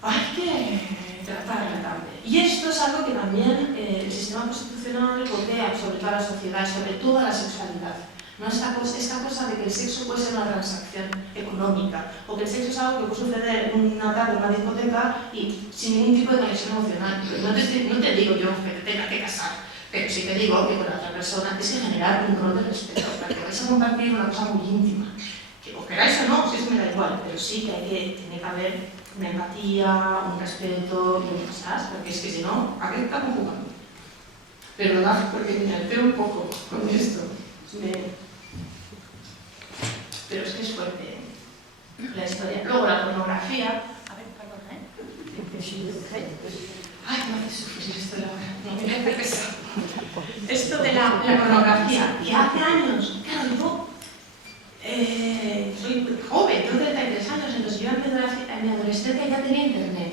hay que tratarla también. Y esto es algo que también el sistema constitucional golpea sobre toda la sociedad, sobre toda la sexualidad. No esta cosa de que el sexo puede ser una transacción económica o que el sexo es algo que puede suceder en una tarde en una discoteca y sin ningún tipo de conexión emocional. No te digo yo que te tengas que casar, pero sí te digo que con la otra persona tienes que generar un rol de respeto, para que vais a compartir una cosa muy íntima. Que os queráis o no, si eso me da igual, pero sí que tiene que haber una empatía, un respeto y cosas, porque es que si no, ¿a qué estamos jugando? Perdonad, porque me altero un poco con esto. Pero es que es fuerte la historia. Luego la pornografía. A ver, perdona, Ay, no hace sufrir esto la hora. No me hace pesar. Esto de la pornografía. Y hace años, claro, yo soy joven, tengo 33 años, entonces yo en mi adolescencia ya tenía internet.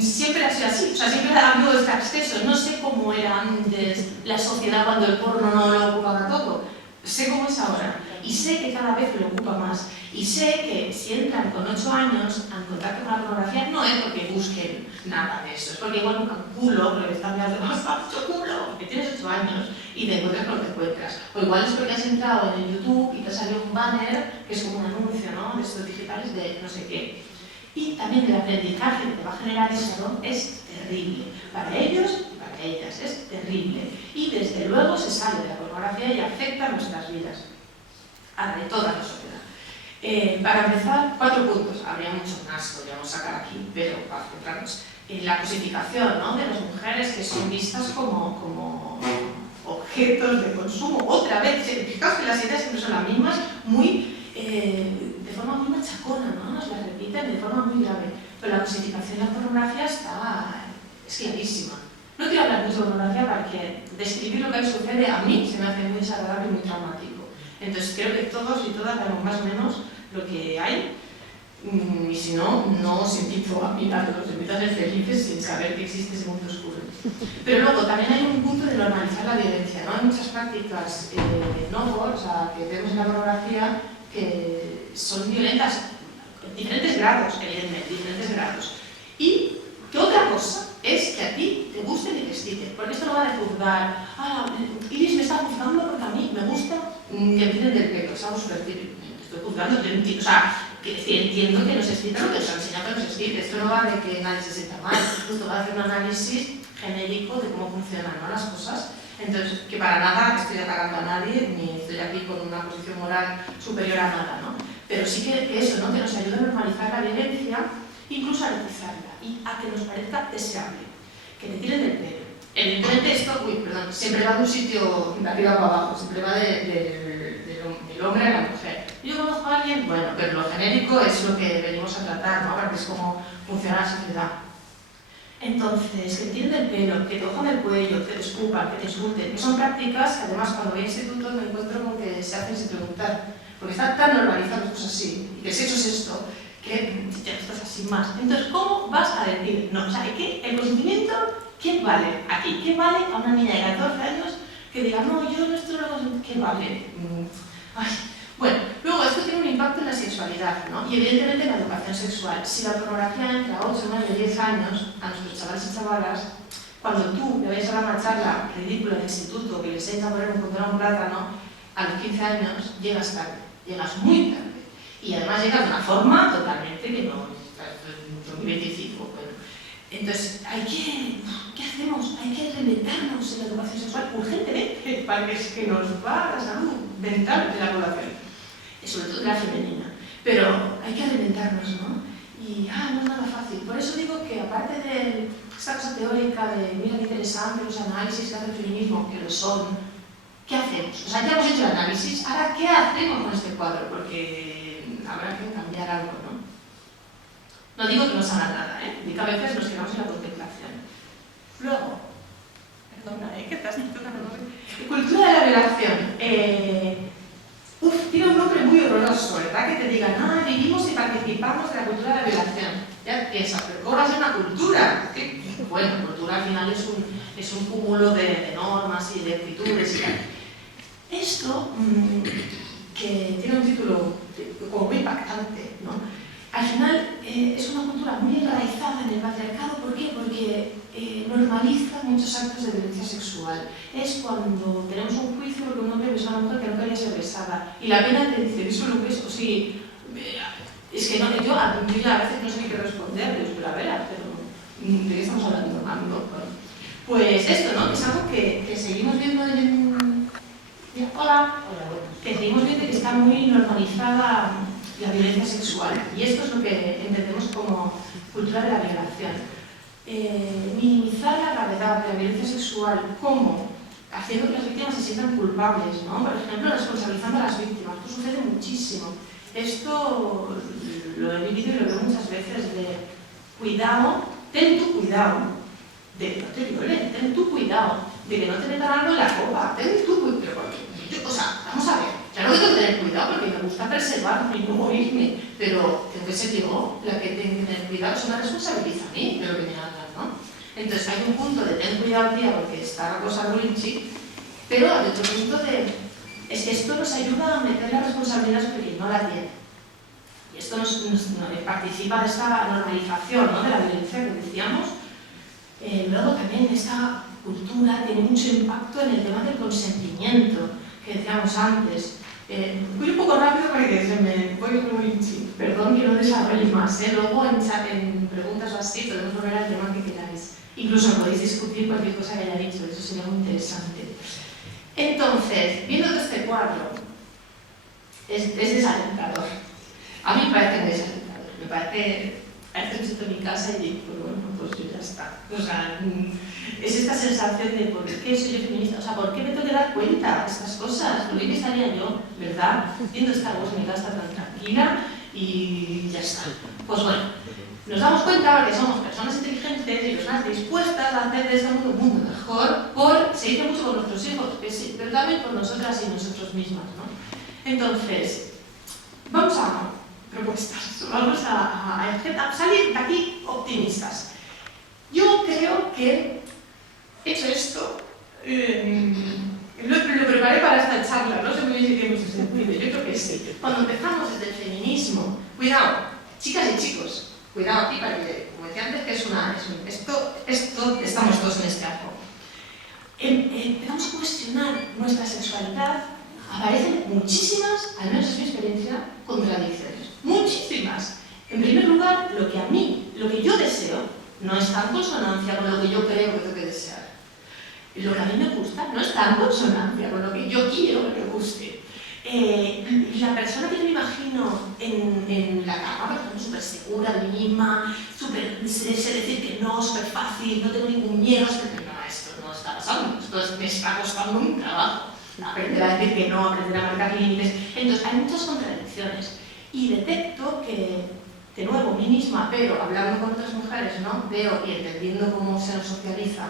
siempre ha sido así, o sea, siempre ha habido este acceso. No sé cómo era antes la sociedad cuando el porno no lo ocupaba todo, sé cómo es ahora y sé que cada vez lo ocupa más y sé que si entran con 8 años a contacto con la pornografía no es porque busquen nada de eso, es porque igual buscan culo, porque están mirando mucho culo, porque tienes 8 años y te encuentras con lo que encuentras, o igual es porque has entrado en el YouTube y te ha salido un banner que es como un anuncio, ¿no?, de estos digitales de no sé qué. Y también el aprendizaje que te va a generar eso, ¿no?, es terrible para ellos y para ellas, es terrible. Y desde luego se sale de la pornografía y afecta a nuestras vidas, a la de toda la sociedad. Para empezar, 4 puntos, habría mucho más, podríamos sacar aquí, pero para centrarnos en la cosificación, ¿no?, de las mujeres que son vistas como objetos de consumo. Otra vez, fijaos que las ideas siempre son las mismas, de forma muy machacona, ¿no?, nos las repiten de forma muy grave, pero la cosificación de la pornografía es clarísima. No quiero hablar mucho de pornografía porque describir lo que sucede a mí se me hace muy desagradable y muy traumático. Entonces creo que todos y todas sabemos más o menos lo que hay, y si no, no os invito a mirarlo, os invito a ser felices sin saber que existe ese mundo oscuro. Pero luego también hay un punto de normalizar la violencia, ¿no? Hay muchas prácticas no-war, o sea, que vemos en la pornografía que son violentas, diferentes grados, evidentemente, diferentes grados. Y que otra cosa es que a ti te gusten y te exciten, porque esto no va de juzgar, Iris me está juzgando porque a mí me gusta que me tiren del pelo, es algo súper típico, estoy juzgando, o sea, que entiendo que nos excita lo que os ha enseñado que nos excite, esto no va de que nadie se sienta mal, esto va a hacer un análisis genérico de cómo funcionan, ¿no?, las cosas. Entonces, que para nada estoy atacando a nadie, ni estoy aquí con una posición moral superior a nada, ¿no? Pero sí que eso, ¿no?, que nos ayuda a normalizar la violencia, incluso a erotizarla y a que nos parezca deseable, que te tiren del pelo. Evidentemente esto, siempre va de un sitio de arriba para abajo, siempre va del hombre a la mujer. Yo conozco a alguien, bueno, pero lo genérico es lo que venimos a tratar, ¿no?, porque es cómo funciona la sociedad. Entonces, que te tiren del pelo, que te cojan el cuello, que te escupan, que te insulten, que son prácticas que además cuando voy a institutos me encuentro con que se hacen sin preguntar, porque están tan normalizadas las cosas así, y que si eso es esto, que ya estás así más. Entonces, ¿cómo vas a decir? No, o sea, que el consentimiento, ¿quién vale aquí? ¿Quién vale a una niña de 14 años que diga, no, yo nuestro no, ¿quién vale? Bueno, luego esto tiene un impacto en la sexualidad, ¿no? Y evidentemente en la educación sexual. Si la pornografía entra a 8, 9, 10 años a nuestros chavales y chavalas, cuando tú le vayas a dar una charla ridícula en el instituto que les enseña a poner un condón a un plátano, a los 15 años llegas tarde, llegas muy tarde. Y además llegas de una forma totalmente que no es 2025. Bueno. Entonces, ¿qué hacemos? Hay que reinventarnos en la educación sexual urgentemente para que nos va la salud mental de la población, sobre todo de la femenina. Pero hay que reinventarnos, ¿no? Y no es nada fácil. Por eso digo que aparte de esta cosa teórica de mira qué interesante los análisis que hace el feminismo, que lo son, ¿qué hacemos? O sea, ya hemos hecho el análisis, ahora ¿qué hacemos con este cuadro? Porque habrá que cambiar algo, ¿no? No digo que no se haga nada, digo que a veces nos quedamos en la contemplación. Luego, perdona, que estás tocando. Cultura de la violación. Tiene un nombre muy horroroso, ¿verdad? Que te digan, vivimos y participamos de la cultura de la violación. Ya piensas, pero ¿cómo va a ser una cultura? Bueno, cultura al final es un cúmulo de normas y de actitudes y tal. Esto, que tiene un título como muy impactante, ¿no? Al final es una cultura muy enraizada en el patriarcado. ¿Por qué? Porque normaliza muchos actos de violencia sexual. Es cuando tenemos un juicio porque un hombre besó a una mujer que no quería ser besada. Y la pena te dice, ¿eso lo ves? O sí, es que no, yo ya a veces no sé ni qué responderles, pero a ver, ¿de qué estamos hablando? Pues esto, ¿no? Que es algo que seguimos viendo que seguimos viendo que está muy normalizada la violencia sexual, y esto es lo que entendemos como cultura de la violación. Minimizar la gravedad de la violencia sexual, ¿cómo? Haciendo que las víctimas se sientan culpables, ¿no? Por ejemplo, responsabilizando a las víctimas. Esto sucede muchísimo. Esto lo he vivido y lo veo muchas veces de cuidado, ten tu cuidado de que no te violen, ten tu cuidado de que no te metan algo en la copa, ten tu cuidado. O sea, vamos a ver. Claro que tengo que tener cuidado porque me gusta preservarme y no morirme, pero tengo que ser yo la que tengo que tener cuidado, eso me responsabiliza a mí de lo que me hagan, ¿no? Entonces hay un punto de ten cuidado, tía, porque está la cosa grinchi, pero hay otro punto de es que esto nos ayuda a meter la responsabilidad sobre quien no la tiene. Y esto nos participa de esta normalización, ¿no?, de la violencia que decíamos. Luego también esta cultura tiene mucho impacto en el tema del consentimiento, que decíamos antes. Voy un poco rápido porque se me voy muy... Perdón que no desarrolle más, luego en preguntas o así podemos volver al tema que queráis. Incluso podéis discutir cualquier cosa que haya dicho, eso sería muy interesante. Entonces, viendo todo este cuadro, es desalentador. A mí me parece muy desalentador. Me parece... A veces me siento en mi casa y digo, pues bueno, pues yo ya está. O sea, es esta sensación de ¿por qué soy yo feminista? O sea, ¿por qué me tengo que dar cuenta de estas cosas? ¿Por qué estaría yo, verdad? Viendo Star Wars en mi casa tan tranquila y ya está. Pues bueno, nos damos cuenta porque somos personas inteligentes y personas dispuestas a hacer de este mundo un mundo mejor, se dice mucho con nuestros hijos, pero también por nosotras y nosotros mismas, ¿no? Entonces, vamos a propuestas, vamos a salir de aquí optimistas. Yo creo que, hecho esto, lo preparé para esta charla, no sé muy bien si tiene mucho sentido, yo creo que sí. Cuando empezamos desde el feminismo, cuidado, chicas y chicos, cuidado aquí, porque, como decía antes, que esto estamos todos en este arco. Empezamos a cuestionar nuestra sexualidad, aparecen muchísimas, al menos es mi experiencia, contradicciones. Muchísimas. En primer lugar, lo que yo deseo, no está en consonancia con lo que yo creo que tengo que desear. Lo que a mí me gusta no está en consonancia con lo que yo quiero que me guste. La persona que yo me imagino en la cama, por ejemplo, súper segura de mí misma, sé decir que no, súper fácil, no tengo ningún miedo, no, esto no está pasando, esto me está costando un trabajo. Aprender a decir que no, aprender a marcar límites. Entonces, hay muchas contradicciones. Y detecto que, de nuevo, mí misma, pero hablando con otras mujeres, ¿no?, veo y entendiendo cómo se nos socializa,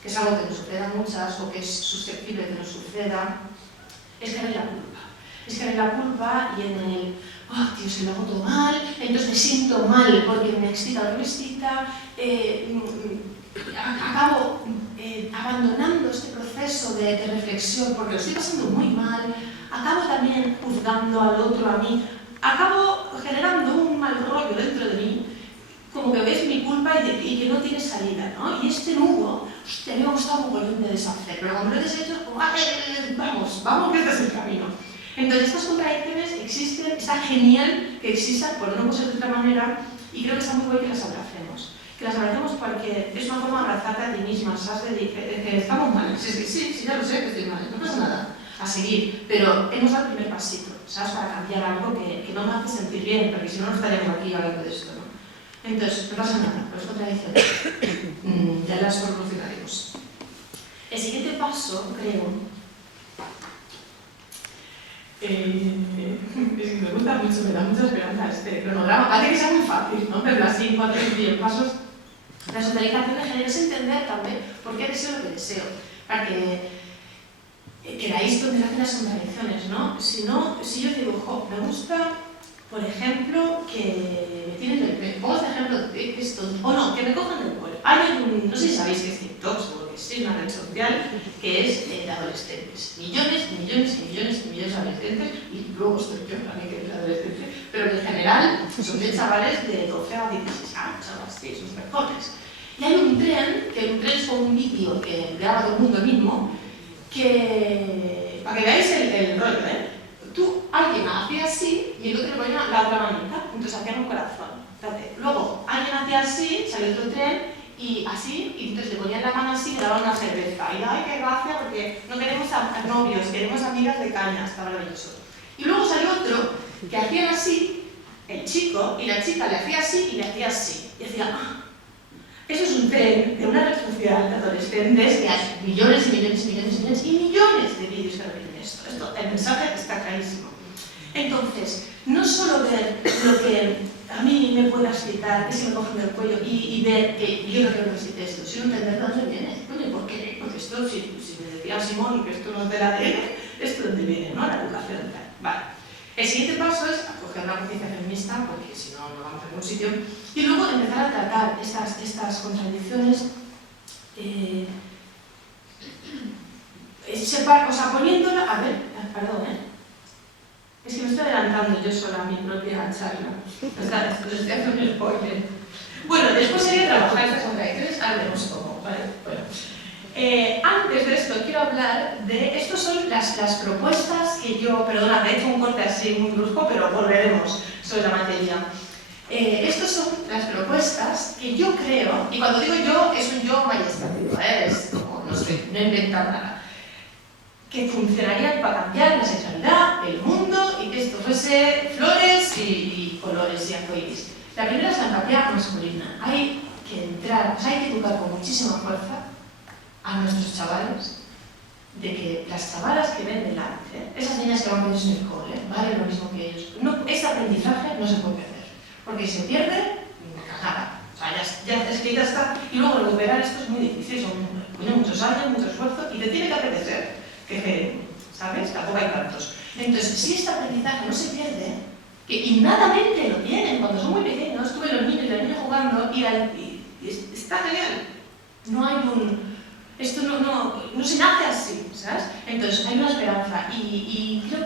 que es algo que nos sucede a muchas o que es susceptible que nos suceda, es caer en la culpa. Es caer en la culpa y en el, oh, tío, se lo hago todo mal, entonces me siento mal porque me excita o no me excita, acabo abandonando este proceso de reflexión porque lo estoy pasando muy mal, acabo también juzgando al otro, a mí, acabo generando un mal rollo dentro de mí, como que ves mi culpa y que no tiene salida, ¿no? Y este nudo, hostia, me ha gustado un montón de deshacer, pero cuando lo he deshecho, vamos, que este es el camino. Entonces, estas contradicciones existen, está genial que existan, por no ser de otra manera, y creo que está muy bueno que las abracemos. Que las abracemos porque es una forma de abrazarte a ti misma, ¿sabes? De decir que estamos mal, sí, ya lo sé que estoy mal, no pasa nada, a seguir, pero hemos dado el primer pasito, ¿sabes? Para cambiar algo que no me hace sentir bien, porque si no, no estaríamos aquí hablando de esto, ¿no? Entonces, no pasa nada, pero es contradicciones, ya las solucionaremos. El siguiente paso, creo, me gusta mucho, me da mucha esperanza este cronograma. Parece que sea muy fácil, ¿no? Pero así, en 4 y 10 pasos. La socialización de género es entender también por qué deseo lo que deseo. Para que queráis donde hacen las contradicciones, ¿no? Si yo digo, jo, me gusta, por ejemplo, que me tienen del pelo. Pongo este ejemplo de esto. O no, que me cojan del pelo. No sé si sabéis que es TikTok, seguro que sí, una red social que es de adolescentes. Millones de adolescentes, y luego estoy yo también que es adolescente, pero que en general son de chavales de 12 a 16 años, algo así, son súper jóvenes. Y hay un tren, que un tren es como un vídeo que graba todo el mundo mismo, que, para que veáis el rollo, alguien hacía así y el otro le ponía la otra manita, entonces hacían un corazón. Entonces, luego alguien hacía así, salió otro tren, y así, y entonces le ponían la mano así y le daban una cerveza. Y ay, qué gracia, porque no queremos a novios, queremos amigas de caña, está maravilloso. Y luego salió otro que hacían así, el chico, y la chica le hacía así y le hacía así. Y decía, eso es un tren de una red social de adolescentes que hay millones y millones de vídeos que repiten esto. El mensaje está clarísimo. Entonces, no solo ver lo que a mí me pueda excitar, que se me cogen del cuello y ver que yo no quiero que necesite esto, sino entender de dónde viene. Oye, ¿por qué? Porque esto, si me decía Simón que esto no es del ADN, ¿esto de dónde viene? ¿No? La educación tal. Vale. El siguiente paso es acoger una conciencia feminista, porque si no, no vamos a ningún sitio, y luego empezar a tratar estas contradicciones, poniéndola, a ver, perdón, es que me estoy adelantando yo sola a mi propia charla, estoy haciendo un spoiler. Bueno, después sería trabajar estas contradicciones, ahora veremos cómo, ¿vale? Bueno. Antes de esto quiero hablar de, estas son las propuestas que yo, perdona, he hecho un corte así muy brusco, pero volveremos sobre la materia. Estas son las propuestas que yo creo, y cuando digo yo, es un yo mayestativo, es como, no sé, no he inventado nada, que funcionarían para cambiar la sexualidad, el mundo, y que esto fuese flores y colores y arcoíris. La primera es la empatía masculina. Hay que entrar, hay que educar con muchísima fuerza a nuestros chavales, de que las chavalas que ven delante, esas niñas que van con ellos en el cole, valen lo mismo que ellos. No, ese aprendizaje no se puede perder, porque si se pierde, cagada. O sea, ya escrita está, y luego recuperar esto es muy difícil, son muchos años, mucho esfuerzo, y te tiene que apetecer, ¿sabes? Tampoco hay tantos. Entonces, si este aprendizaje no se pierde, que innatamente lo tienen cuando son muy pequeños, tuve los niños y las niñas jugando, y está genial. No hay esto no se nace así, ¿sabes? Entonces, hay una esperanza y creo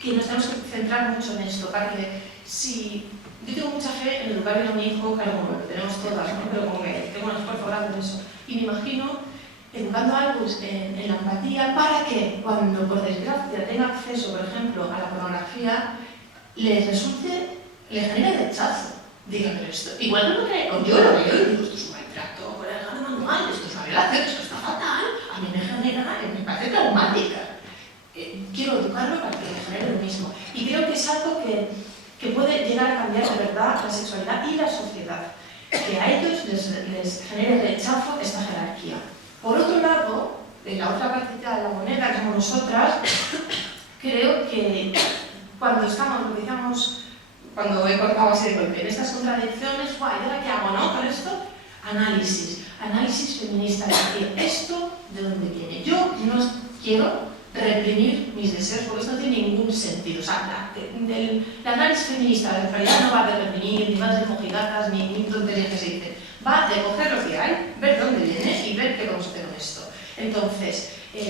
que nos tenemos que centrar mucho en esto, para que si... Yo tengo mucha fe en educar bien a mi hijo, claro, como lo tenemos todas, ¿no? Pero como que tengo un esfuerzo grande en eso. Y me imagino educando a algo en la empatía para que cuando, por desgracia, tenga acceso, por ejemplo, a la pornografía, le genere rechazo. Digan, pero esto, igual no lo creo, yo lo veo y digo, esto es un maltrato por el manual, esto es una violación, esto está fatal, a mí me parece traumática. Quiero educarlo para que le genere lo mismo. Y creo que es algo que puede llegar a cambiar de verdad la sexualidad y la sociedad, que a ellos les genere rechazo esta jerarquía. Por otro lado, en la otra partita de la moneda, que somos nosotras, creo que cuando estamos, lo que decíamos, cuando he cortado así de golpe, en estas contradicciones, guay, ¿y ahora qué hago, no? Con esto, análisis feminista, es decir, ¿esto de dónde viene? Yo no quiero reprimir mis deseos porque esto no tiene ningún sentido. O sea, el análisis feminista de la sexualidad no va de reprimir, ni va de mojigatas, ni tonterías que se dicen. Va de coger lo que hay, ver dónde viene y ver qué vamos a hacer con esto. Entonces, me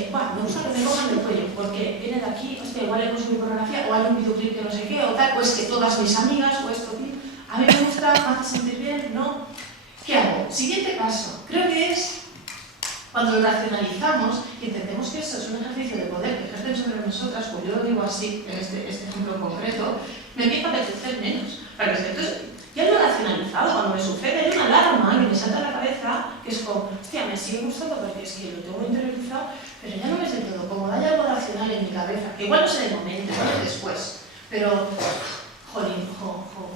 gusta que me cojan del cuello, porque viene de aquí, hostia, igual he consumido pornografía, o hay un videoclip que no sé qué, o tal, o es que todas mis amigas, o esto, a mí me gusta, me hace sentir bien, ¿no? ¿Qué hago? Siguiente paso, creo que es cuando lo racionalizamos y entendemos que eso es un ejercicio de poder que ejercen sobre nosotras, pues yo lo digo así, en este ejemplo concreto, me empieza a apetecer menos. Entonces, ya lo he racionalizado, cuando me sucede, hay una alarma que me salta a la cabeza, que es como, hostia, me sigue gustando porque es que lo tengo interiorizado, pero ya no me siento todo cómodo, hay algo racional en mi cabeza, que igual no es en el momento, igual es después, pero, jolín,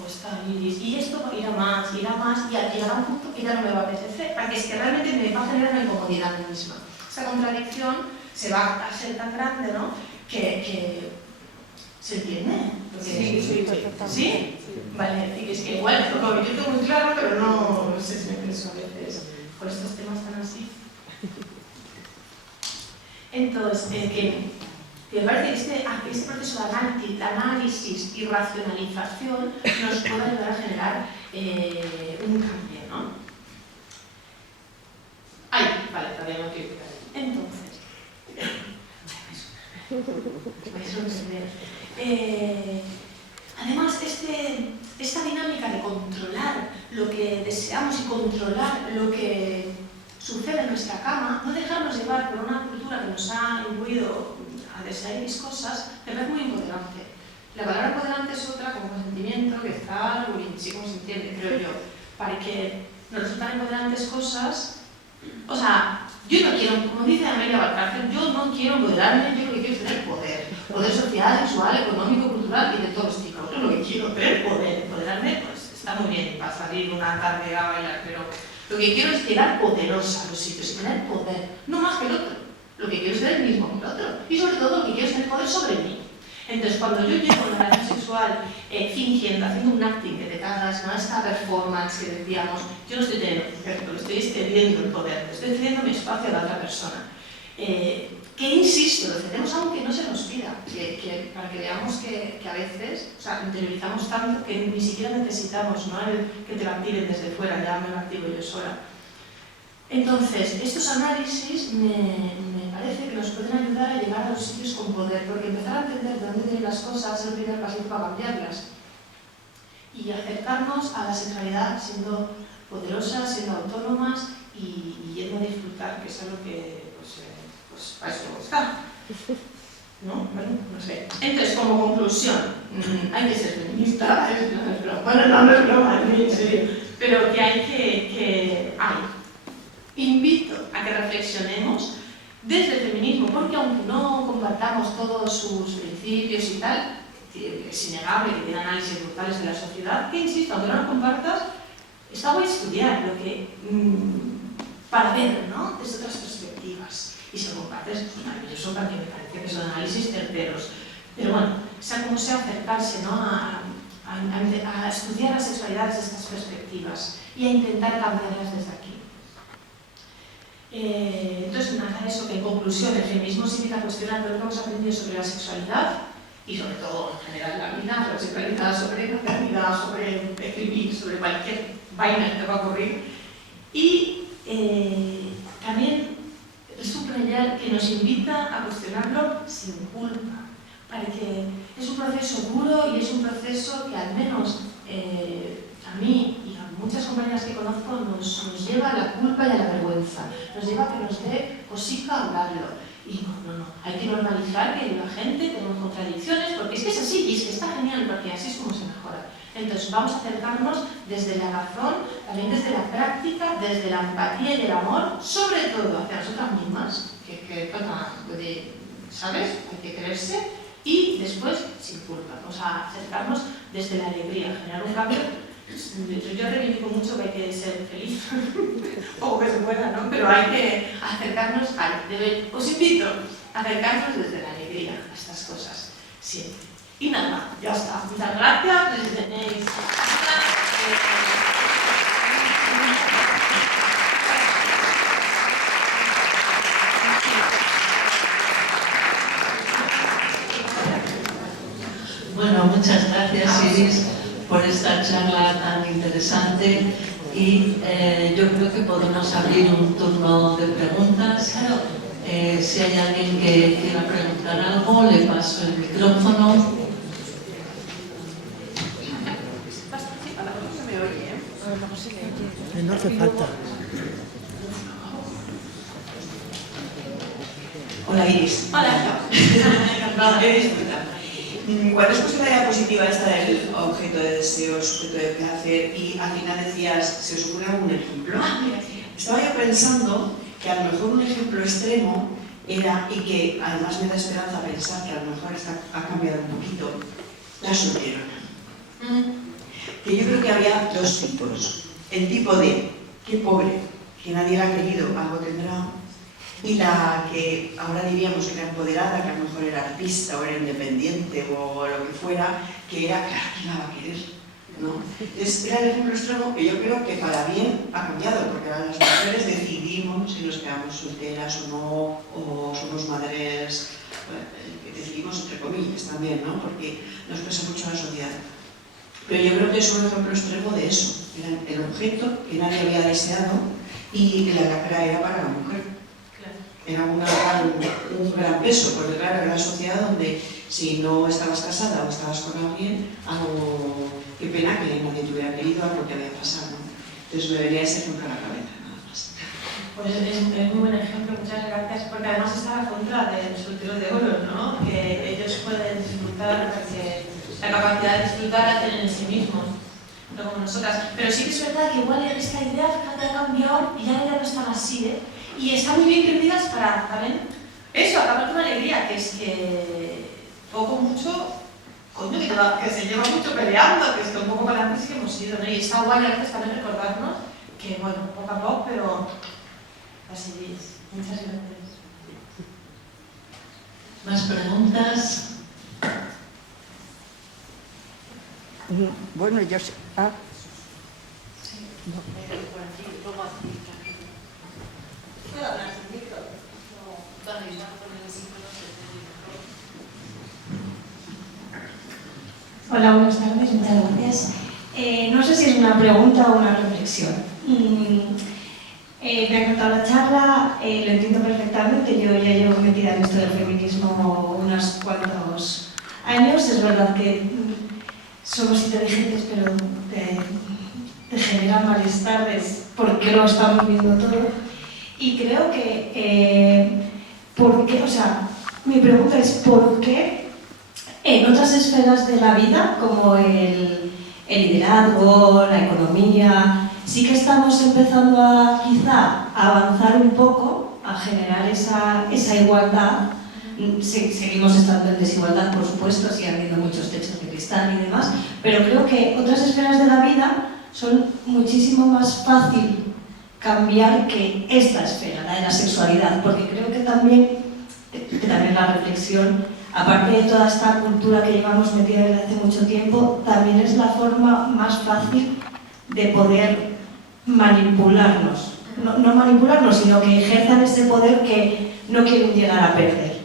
está Iris, y esto irá más, y llegará un punto que ya no me va a apetecer, porque es que realmente me va a generar una incomodidad a mí misma. Esa contradicción se va a ser tan grande, ¿no?, que ¿se entiende? ¿Sí? Vale, y es que igual lo que yo tengo muy claro, pero no sé si me pienso a veces con estos temas tan así. Entonces, que me parece que este proceso de análisis y racionalización nos puede ayudar a generar un cambio, ¿no? Vale, todavía no quiero explicar. Entonces, además, esta dinámica de controlar lo que deseamos y controlar lo que sucede en nuestra cama, no dejarnos llevar por una cultura que nos ha imbuido a desear mis cosas, me parece muy empoderante. La palabra empoderante es otra como consentimiento que está sí, como se entiende, creo yo, para que nos resultan empoderantes cosas. O sea, yo no quiero, como dice Amelia Valcárcel, yo no quiero empoderarme, yo lo que quiero es tener poder social, sexual, económico, cultural y de todos los tipos. Yo lo que quiero, tener poder, empoderarme, pues está muy bien para salir una tarde a bailar, pero lo que quiero es llegar poderosa a los sitios y tener poder, no más que el otro. Lo que quiero es ser el mismo que el otro y sobre todo lo que quiero es tener poder sobre mí. Entonces, cuando yo llego a una relación sexual fingiendo, haciendo un acting que te cagas, ¿no?, esta performance que decíamos, yo no estoy teniendo poder, lo estoy cediendo el poder, estoy cediendo mi espacio a la otra persona. Que insisto, lo hacemos aunque no se nos pida, para que veamos que a veces, o sea, interiorizamos tanto que ni siquiera necesitamos, ¿no?, que te la activen desde fuera, ya me lo activo yo sola. Entonces, estos análisis me parece que nos pueden ayudar a llegar a los sitios con poder, porque empezar a entender de dónde vienen las cosas es el primer paso para cambiarlas. Y acercarnos a la sexualidad siendo poderosas, siendo autónomas y yendo a disfrutar, que es algo que, pues para eso está. ¿No? Bueno, no sé. Entonces, como conclusión, hay que ser feminista, no es broma, bueno, no es broma, en serio, pero que hay invito a que reflexionemos desde el feminismo, porque aunque no compartamos todos sus principios y tal, es innegable que tiene análisis brutales de la sociedad, que insisto, aunque no lo compartas, está guay estudiar lo que, para ver, ¿no?, desde otras perspectivas. Y si lo compartes, pues maravilloso, porque me parece que son análisis certeros. Pero bueno, sea como sea, acercarse, ¿no?, a estudiar la sexualidad desde estas perspectivas y a intentar cambiarlas desde aquí. Entonces, nada, eso que en conclusión, el feminismo significa cuestionar todo lo que hemos aprendido sobre la sexualidad y sobre todo en general la vida, sobre sexualidad, sobre maternidad, sobre escribir, sobre cualquier vaina que te va a ocurrir. Y también subrayar que nos invita a cuestionarlo sin culpa, para que es un proceso duro y es un proceso que al menos a mí y a muchas compañeras que conozco nos lleva a la culpa y a la vergüenza, nos lleva a que nos dé cosica hablarlo. Y no, hay que normalizar que la gente tenemos contradicciones, porque es que es así y es que está genial, porque así es como se mejora. Entonces vamos a acercarnos desde la razón, también desde la práctica, desde la empatía y el amor, sobre todo hacia nosotras mismas, que ¿sabes? Hay que creerse, y después sin culpa. Vamos a acercarnos desde la alegría, generar un cambio. Yo reivindico mucho que hay que ser feliz, o que se pueda, ¿no? Pero hay que acercarnos os invito a acercarnos desde la alegría a estas cosas, siempre. Y nada, ya está. Muchas gracias. Si tenéis Bueno, muchas gracias, Iris, por esta charla tan interesante y yo creo que podemos abrir un turno de preguntas. Si hay alguien que quiera preguntar algo, le paso el micrófono. No hace falta. Hola, Iris. Hola. Encantada de disfrutar. Cuando has puesto la diapositiva esta del objeto de deseo, sujeto de placer, y al final decías, ¿se os ocurre algún ejemplo? Estaba yo pensando que a lo mejor un ejemplo extremo era, y que además me da esperanza pensar que a lo mejor ha cambiado un poquito, la solterona. Que yo creo que había dos tipos. El tipo de, qué pobre, que nadie la ha querido, algo tendrá, y la que ahora diríamos que era empoderada, que a lo mejor era artista o era independiente o lo que fuera, que era, claro, ¿quién la va a querer? ¿No? Entonces, era el ejemplo extremo que yo creo que para bien ha cambiado, porque ahora las mujeres decidimos si nos quedamos solteras o no, o somos madres, que decidimos entre comillas también, ¿no? Porque nos pesa mucho la sociedad. Pero yo creo que es un ejemplo extremo de eso. Era el objeto que nadie había deseado y que la lacra era para la mujer. Era un gran peso, porque claro, era una sociedad donde si no estabas casada o estabas con alguien, qué pena que nadie te hubiera querido algo que había pasado, ¿no? Entonces me venía ese ejemplo a la cabeza, nada más. Pues es muy buen ejemplo, muchas gracias, porque además está la contra del soltero de oro, ¿no? Que ellos pueden disfrutar, porque la capacidad de disfrutar la tienen en sí mismos, no como nosotras. Pero sí que es verdad que igual esta idea ha cambiado y ya no están así, ¿eh? Y está muy bien que lo digas para, ¿saben? Eso, acabar con alegría, que es que poco mucho, coño, que se lleva mucho peleando, que es que un poco para antes que hemos ido, ¿no? Y está guay a veces también recordarnos que, bueno, poco a poco, pero así es. Muchas gracias. ¿Más preguntas? Bueno, yo sé. Ah. Sí. No. Por aquí, luego aquí. ¿Puedo hablar sin micro? No. Hola, buenas tardes, muchas gracias. No sé si es una pregunta o una reflexión. Me ha encantado la charla, lo entiendo perfectamente. Yo ya llevo metida en esto del feminismo unos cuantos años. Es verdad que somos inteligentes, pero te genera malestares porque lo estamos viendo todo. Y creo que, ¿por qué? O sea, mi pregunta es ¿por qué en otras esferas de la vida, como el liderazgo, la economía, sí que estamos empezando a quizá a avanzar un poco, a generar esa igualdad? Seguimos estando en desigualdad, por supuesto, sigue habiendo muchos techos de cristal y demás, pero creo que otras esferas de la vida son muchísimo más fácil cambiar que esta esfera, la de la sexualidad, porque creo que también la reflexión, aparte de toda esta cultura que llevamos metida desde hace mucho tiempo, también es la forma más fácil de poder manipularnos. No manipularnos, sino que ejerzan ese poder que no quieren llegar a perder.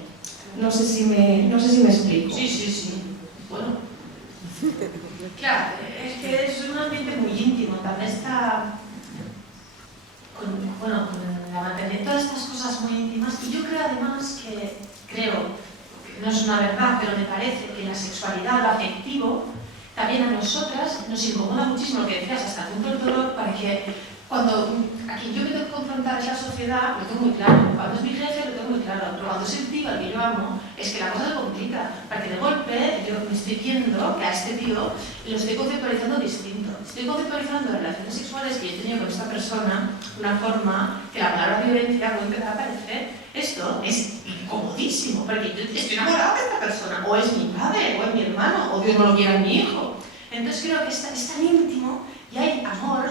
No sé si me explico. Sí. Bueno. Claro, es que es un ambiente muy íntimo. También está con la mantener todas estas cosas muy íntimas. Y yo creo además que no es una verdad, pero me parece que la sexualidad, lo afectivo, también a nosotras nos incomoda muchísimo lo que decías, hasta el punto del dolor, para que cuando a quien yo me tengo que confrontar es la sociedad, lo tengo muy claro. Cuando es mi jefe, lo tengo muy claro. Pero cuando es el tío al que yo amo, es que la cosa se complica. Porque de golpe yo me estoy viendo que a este tío lo estoy conceptualizando distinto. Estoy conceptualizando relaciones sexuales que yo he tenido con esta persona de una forma que la palabra violencia puede empezar a aparecer. Esto es incomodísimo, porque yo estoy enamorada de esta persona, o es mi padre, o es mi hermano, o Dios no lo quiera mi hijo. Entonces creo que es tan íntimo y hay amor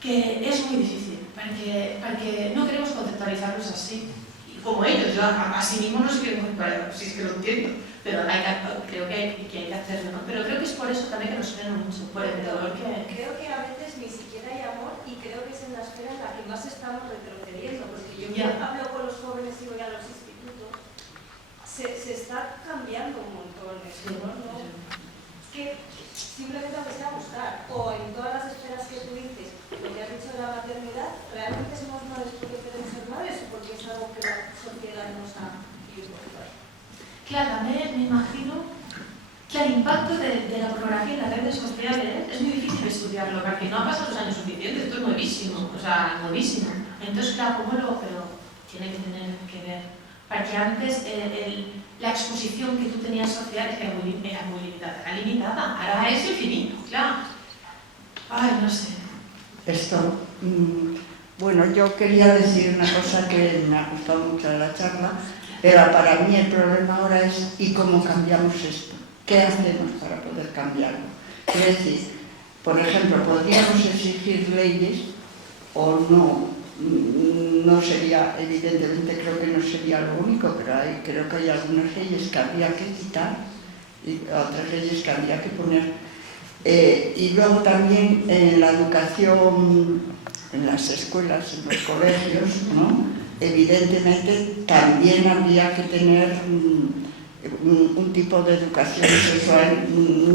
que es muy difícil, porque no queremos conceptualizarlos así, como ellos. Yo a sí mismo no sé qué conceptualizar, si es que lo entiendo, pero creo que hay que hacerlo, ¿no? Pero creo que es por eso también que nos frena mucho, por el dolor que... Creo que a veces ni siquiera hay amor y creo que es en la esfera en la que más estamos retrocediendo, porque yo hablo con los jóvenes y voy a los institutos, se está cambiando un montón eso, ¿no? Es que simplemente aunque sea buscar, o en todas las esferas que tú dices, lo que has dicho de la maternidad, ¿realmente somos madres porque queremos ser madres o porque es algo que la sociedad nos ha impuesto? Claro, también me imagino que el impacto de la pornografía en las redes sociales es muy difícil estudiarlo, porque no han pasado los años suficientes, esto es nuevísimo, nuevísimo. Entonces, claro, pero tiene que tener que ver, porque antes la exposición que tú tenías social era muy limitada, ahora es infinito, claro. Ay, no sé. Esto, bueno, yo quería decir una cosa que me ha gustado mucho de la charla, pero para mí el problema ahora es ¿y cómo cambiamos esto? ¿Qué hacemos para poder cambiarlo? Es decir, por ejemplo, podríamos exigir leyes o no sería, evidentemente creo que no sería lo único, pero creo que hay algunas leyes que habría que quitar y otras leyes que habría que poner. Y luego también en la educación, en las escuelas, en los colegios, ¿no? Evidentemente también habría que tener un tipo de educación sexual,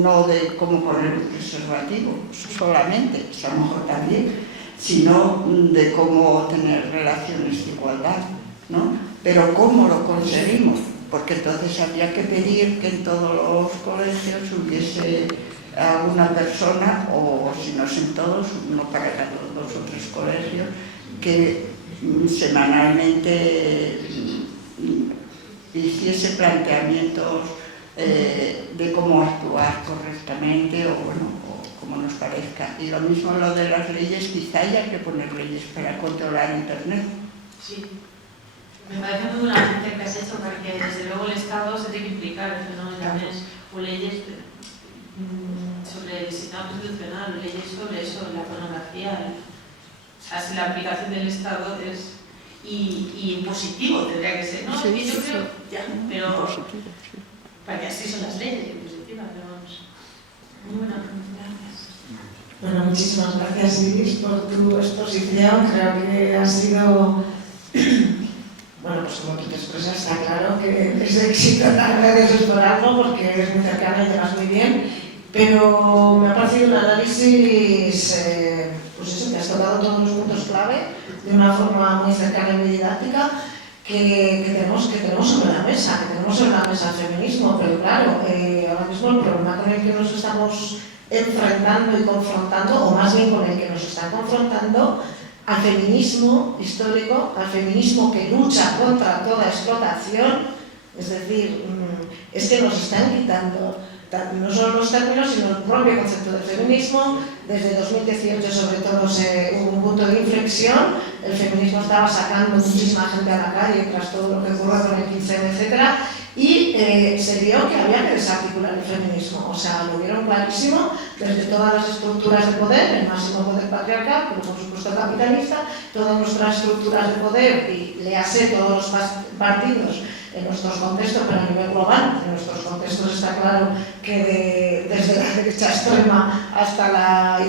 no de cómo poner un preservativo solamente, a lo mejor también, sino de cómo tener relaciones de igualdad, ¿no? Pero ¿cómo lo conseguimos? Porque entonces habría que pedir que en todos los colegios hubiese alguna persona, o si no es en todos, no para los otros colegios, que semanalmente hiciese planteamientos de cómo actuar correctamente o como nos parezca. Y lo mismo lo de las leyes, quizá haya que poner leyes para controlar Internet. Sí. Me parece muy buena que has hecho, porque desde luego el Estado se tiene que implicar en fenómenos o leyes sobre el sistema constitucional, leyes sobre eso, la pornografía. O sea, si la aplicación del Estado es... Y positivo tendría que ser, ¿no? Sí, yo creo, ya, pero... Para que así son las leyes, positivas, pero vamos. Muy buena pregunta, gracias. Bueno, muchísimas gracias, Iris, por tu exposición. Creo que ha sido Bueno, pues como tú te expresas, está claro que ese éxito en las redes es por algo, porque eres muy cercana y llevas muy bien, pero me ha parecido un análisis, pues eso, que has tocado todos los puntos clave de una forma muy cercana y muy didáctica, que tenemos sobre la mesa, el feminismo, pero claro, ahora mismo el problema con el que nos estamos enfrentando y confrontando, o más bien con el que nos está confrontando, al feminismo histórico, al feminismo que lucha contra toda explotación, es decir, es que nos están quitando no solo los términos, sino el propio concepto del feminismo. Desde 2018 sobre todo hubo un punto de inflexión, el feminismo estaba sacando muchísima gente a la calle tras todo lo que ocurrió con el 15M, etc. Y se vio que había que desarticular el feminismo, o sea, lo vieron clarísimo desde todas las estructuras de poder, el máximo poder patriarcal, pero por supuesto capitalista, todas nuestras estructuras de poder, y léase todos los partidos en nuestros contextos, pero a nivel global. En nuestros contextos está claro que desde la derecha extrema hasta la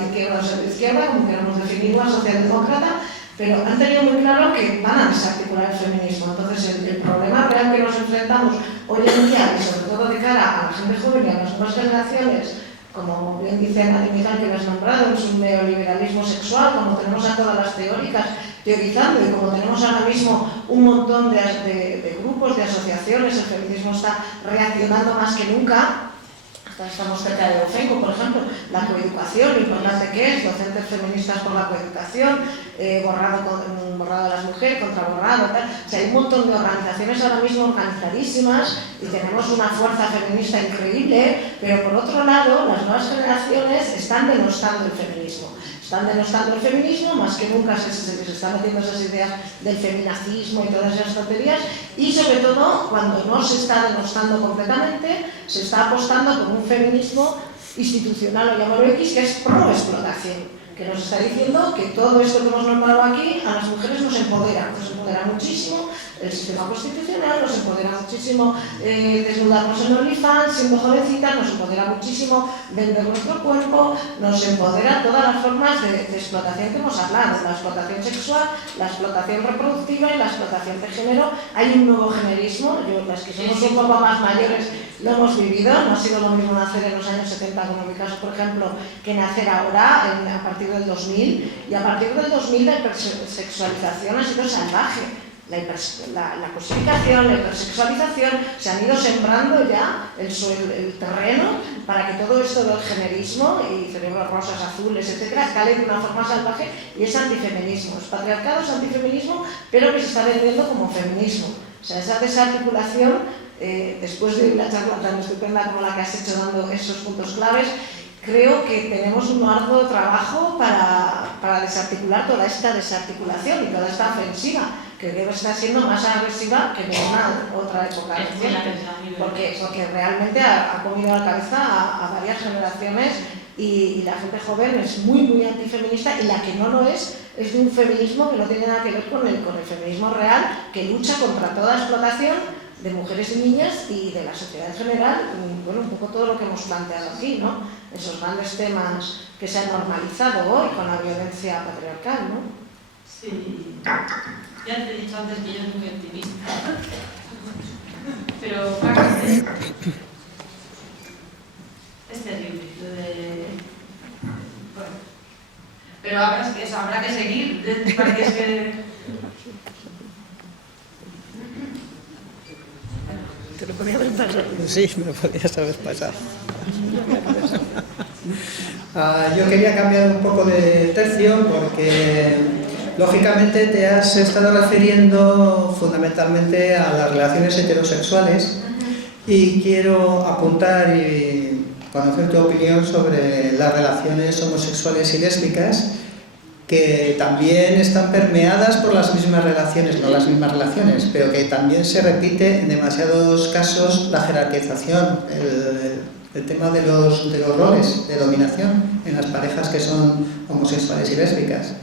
izquierda, como queramos definirla, socialdemócrata, pero han tenido muy claro que van a desarticular el feminismo. Entonces, el problema real que nos enfrentamos hoy en día, y sobre todo de cara a la gente joven y a las nuevas generaciones, como bien dice Ana Miguel, que lo has nombrado, es un neoliberalismo sexual, como tenemos a todas las teóricas teorizando, y como tenemos ahora mismo un montón de grupos, de asociaciones, el feminismo está reaccionando más que nunca. Estamos cerca de OFECO, por ejemplo, la coeducación, lo importante que es, docentes feministas por la coeducación, borrado a las mujeres, contraborrado, tal. O sea, hay un montón de organizaciones ahora mismo organizadísimas y tenemos una fuerza feminista increíble, pero por otro lado, las nuevas generaciones están denostando el feminismo. Están denostando el feminismo, más que nunca se les están metiendo esas ideas del feminacismo y todas esas tonterías, y sobre todo, cuando no se está denostando completamente, se está apostando por un feminismo institucional, o llamarlo X, que es pro-explotación, que nos está diciendo que todo esto que hemos nombrado aquí a las mujeres nos empodera muchísimo el sistema constitucional, nos empodera muchísimo desnudarnos en OnlyFans siendo jovencitas, nos empodera muchísimo vender nuestro cuerpo, nos empodera todas las formas de explotación que hemos hablado, la explotación sexual, la explotación reproductiva y la explotación de género. Hay un nuevo generismo, las que somos un poco más mayores lo hemos vivido, no ha sido lo mismo nacer en los años 70, como en mi caso, por ejemplo, que nacer ahora, a partir del 2000, y a partir del 2000 la hipersexualización ha sido salvaje. La cosificación, la hipersexualización, se han ido sembrando ya el terreno para que todo esto del generismo y cerebros rosas, azules, etcétera, cale de una forma salvaje, y es antifeminismo, es patriarcado, es antifeminismo, pero que se está vendiendo como feminismo. O sea, esa desarticulación, después de una charla tan estupenda como la que has hecho dando esos puntos claves, creo que tenemos un arduo trabajo para desarticular toda esta desarticulación y toda esta ofensiva, que debe estar siendo más agresiva que en ninguna otra época reciente, porque realmente ha comido la cabeza a varias generaciones, y la gente joven es muy antifeminista, y la que no lo es de un feminismo que no tiene nada que ver con el feminismo real, que lucha contra toda explotación de mujeres y niñas y de la sociedad en general. Bueno, un poco todo lo que hemos planteado aquí, ¿no? Esos grandes temas que se han normalizado hoy con la violencia patriarcal, ¿no? Sí, ya te he dicho antes que yo soy muy optimista, pero es terrible lo de... Bueno, pero habrá que seguir, porque es que... ¿Te lo podías haber pasado? Sí, me lo podías haber pasado. Yo quería cambiar un poco de tercio porque, lógicamente, te has estado refiriendo fundamentalmente a las relaciones heterosexuales, y quiero apuntar y conocer tu opinión sobre las relaciones homosexuales y lésbicas, que también están permeadas por las mismas relaciones, no las mismas relaciones, pero que también se repite en demasiados casos la jerarquización, el tema de los roles de dominación en las parejas que son homosexuales y lésbicas.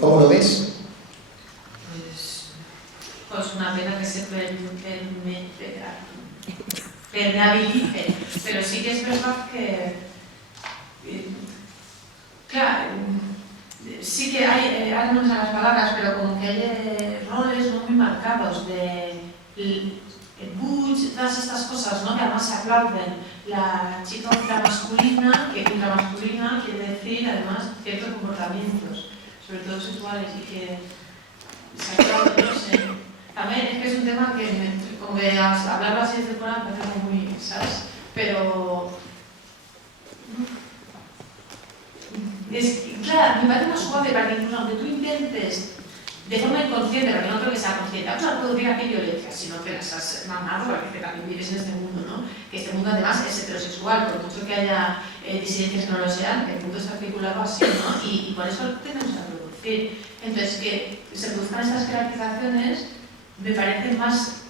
¿Cómo lo ves? Pues una pena que se permeabilice, pero sí que es verdad que, claro, sí que hay, ahora no me salen las palabras, pero como que hay roles no muy marcados de el butch, todas estas cosas, ¿no? Que además se aplauden. La chica ultramasculina, que ultramasculina quiere decir además ciertos comportamientos, sobre todo sexuales, y que se aplauden, no sé. También es que es un tema que, como que hablarlo así de fuera me parece muy, ¿sabes? Pero claro, me parece más suave para que incluso aunque tú intentes de forma inconsciente, porque no creo que sea consciente, vamos a producir aquí violencia, sino que las has mamado para que también vives en este mundo, ¿no? Que este mundo además es heterosexual, por mucho que haya disidencias que no lo sean, el mundo está articulado así, ¿no? Y por eso tenemos a producir. Entonces, que se produzcan estas jerarquizaciones me parecen más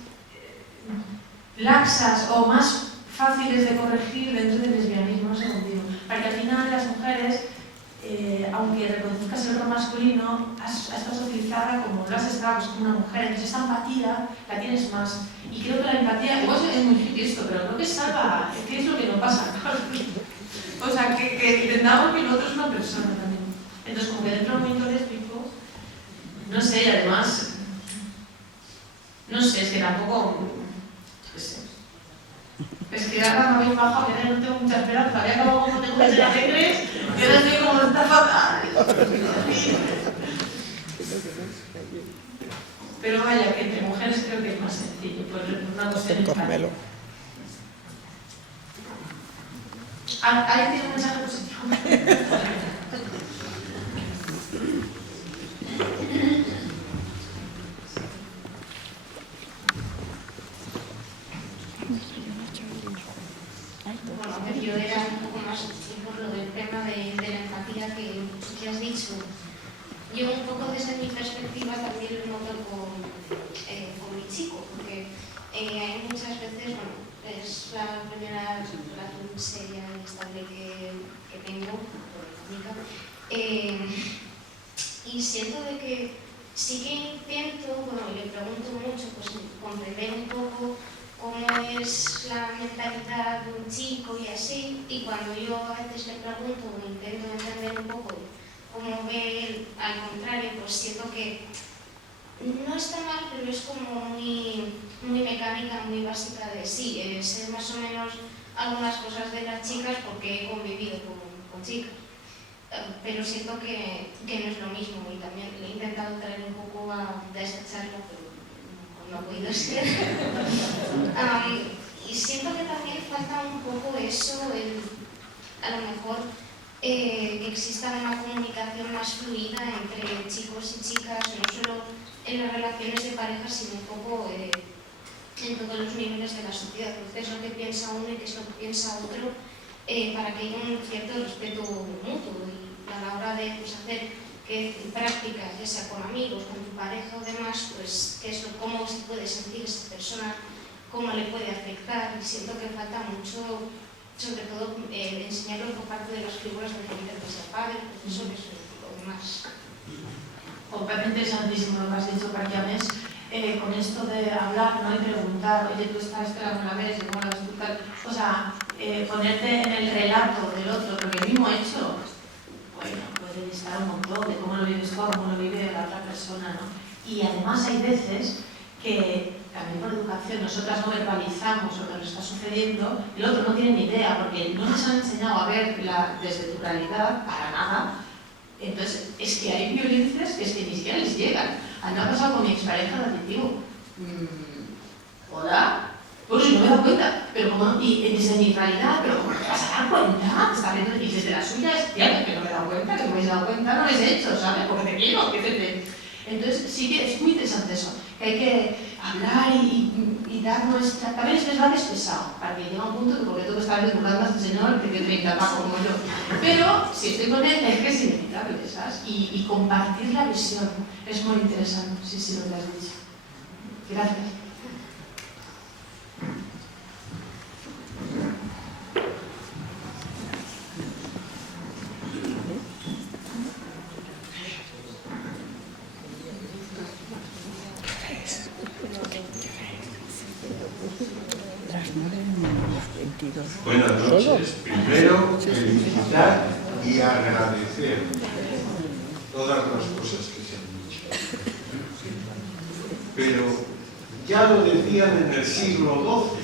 laxas o más fáciles de corregir dentro del lesbianismo, no sé contigo. Para que al final las mujeres, aunque reconozcas el rol masculino, has estado socializada como lo has estado, pues, como una mujer, entonces esta empatía la tienes más. Y creo que la empatía, igual es muy hippie esto, pero creo que salva, ¿qué es lo que no pasa? O sea, que entendamos que el otro es una persona también. Entonces, como que dentro del movimiento lésbico, no sé, y además, no sé, es que tampoco, es que ahora me habéis bajado, que no tengo mucha esperanza, había acabado como tengo que ser alegres, y ahora estoy como está fatal. Pero vaya, que entre mujeres creo que es más sencillo, por una cuestión empática. Ahí tiene un mensaje positivo. Bueno, yo era un poco más por lo del tema de la empatía que has dicho. Yo un poco desde mi perspectiva también lo noto con mi chico, porque hay muchas veces, bueno, es la primera relación seria y estable que tengo, y siento de que sí que intento, bueno, le pregunto mucho, pues comprender un poco cómo es la mentalidad de un chico y así, y cuando yo a veces le pregunto o intento entender un poco cómo ve él, al contrario, pues siento que no está mal, pero es como muy mecánica, muy básica de sí, sé más o menos algunas cosas de las chicas porque he convivido con chicas, pero siento que no es lo mismo, y también le he intentado traer un poco de esta charla, pero no ha podido ser. Y siento que también falta un poco eso, a lo mejor que exista una comunicación más fluida entre chicos y chicas, no solo en las relaciones de pareja, sino un poco en todos los niveles de la sociedad, qué es lo que piensa uno y qué es lo que piensa otro, para que haya un cierto respeto mutuo, y a la hora de hacer prácticas, ya sea con amigos, con tu pareja o demás, pues cómo se puede sentir esa persona, cómo le puede afectar, y siento que falta mucho, sobre todo enseñarlo por parte de las figuras de gente que sea padre, profesores o demás. Me parece interesantísimo lo que has dicho, porque a veces con esto de hablar, ¿no? Y preguntar, oye, tú esta no la ves, ¿cómo la ves tú tal? O sea, ponerte en el relato del otro, porque el mismo hecho, bueno, puede estar un montón de cómo lo vives tú, cómo lo vive la otra persona, ¿no? Y además hay veces que también por educación nosotras no verbalizamos lo que nos está sucediendo, el otro no tiene ni idea, porque no nos han enseñado a verla desde tu realidad, para nada. Entonces, es que hay violencias que es que ni siquiera les llegan. A mí me ha pasado con mi expareja de adictivo. ¿Hola? Pues si no me he dado cuenta, pero como, y desde mi realidad, pero ¿cómo te vas a dar cuenta? Está viendo, y desde la suya es, tía, que no me he dado cuenta, que no me habéis dado cuenta, no lo habéis hecho, ¿sabes? Porque te quiero, que te... Entonces, sí que es muy interesante eso, que hay que hablar y dar nuestra... También es verdad que es pesado, para que llegue a un punto que porque tengo que estar educando a este señor que tiene 30 años como yo. Pero si estoy con él, es que es inevitable, ¿sabes? Y compartir la visión es muy interesante, sí, lo que has dicho. Gracias. Buenas noches. Primero, felicitar y agradecer todas las cosas que se han dicho. Pero ya lo decían en el siglo XII,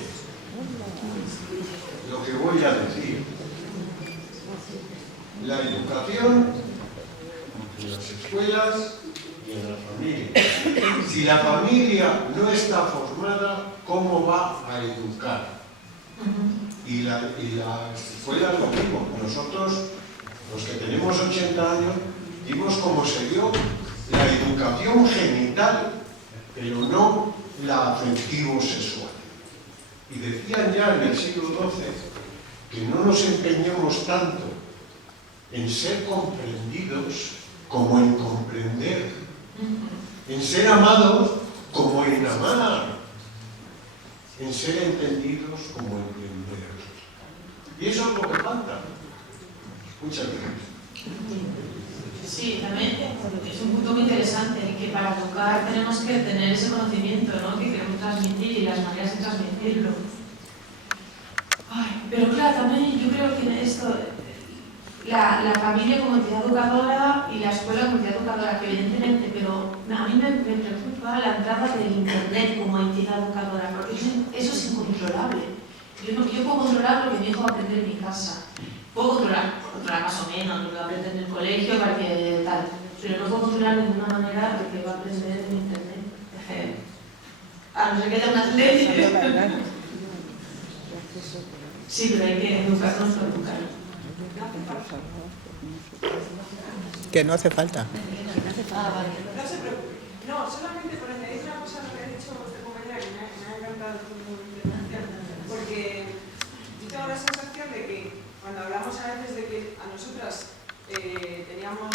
lo que voy a decir. La educación en las escuelas y en la familia. Si la familia no está formada, ¿cómo va a educar? Y las escuelas lo mismo. Nosotros, los que tenemos 80 años, vimos cómo se dio la educación genital, pero no la afectivo-sexual. Y decían ya en el siglo XII que no nos empeñemos tanto en ser comprendidos como en comprender, en ser amados como en amar, en ser entendidos como en entender. Y eso es lo que falta. Muchas gracias. Sí, también es un punto muy interesante, que para educar tenemos que tener ese conocimiento, ¿no?, que queremos transmitir y las maneras de transmitirlo. Ay, pero claro, también yo creo que esto, la familia como entidad educadora y la escuela como entidad educadora, que evidentemente, pero a mí me preocupa la entrada del internet como entidad educadora, porque eso es incontrolable. Yo puedo controlar lo que mi hijo va a aprender en mi casa. Puedo controlar más o menos lo que va a aprender en el colegio, para que tal, pero no puedo controlar de ninguna manera lo que va a aprender en internet. A no ser que haya unas leyes. Sí, pero hay que educarnos para educar. Que no hace falta. No se preocupe. No, solamente por añadir una cosa a lo que ha dicho usted, compañera, que me ha encantado su intervención, porque yo tengo la sensación de que cuando hablamos a veces de que a nosotras teníamos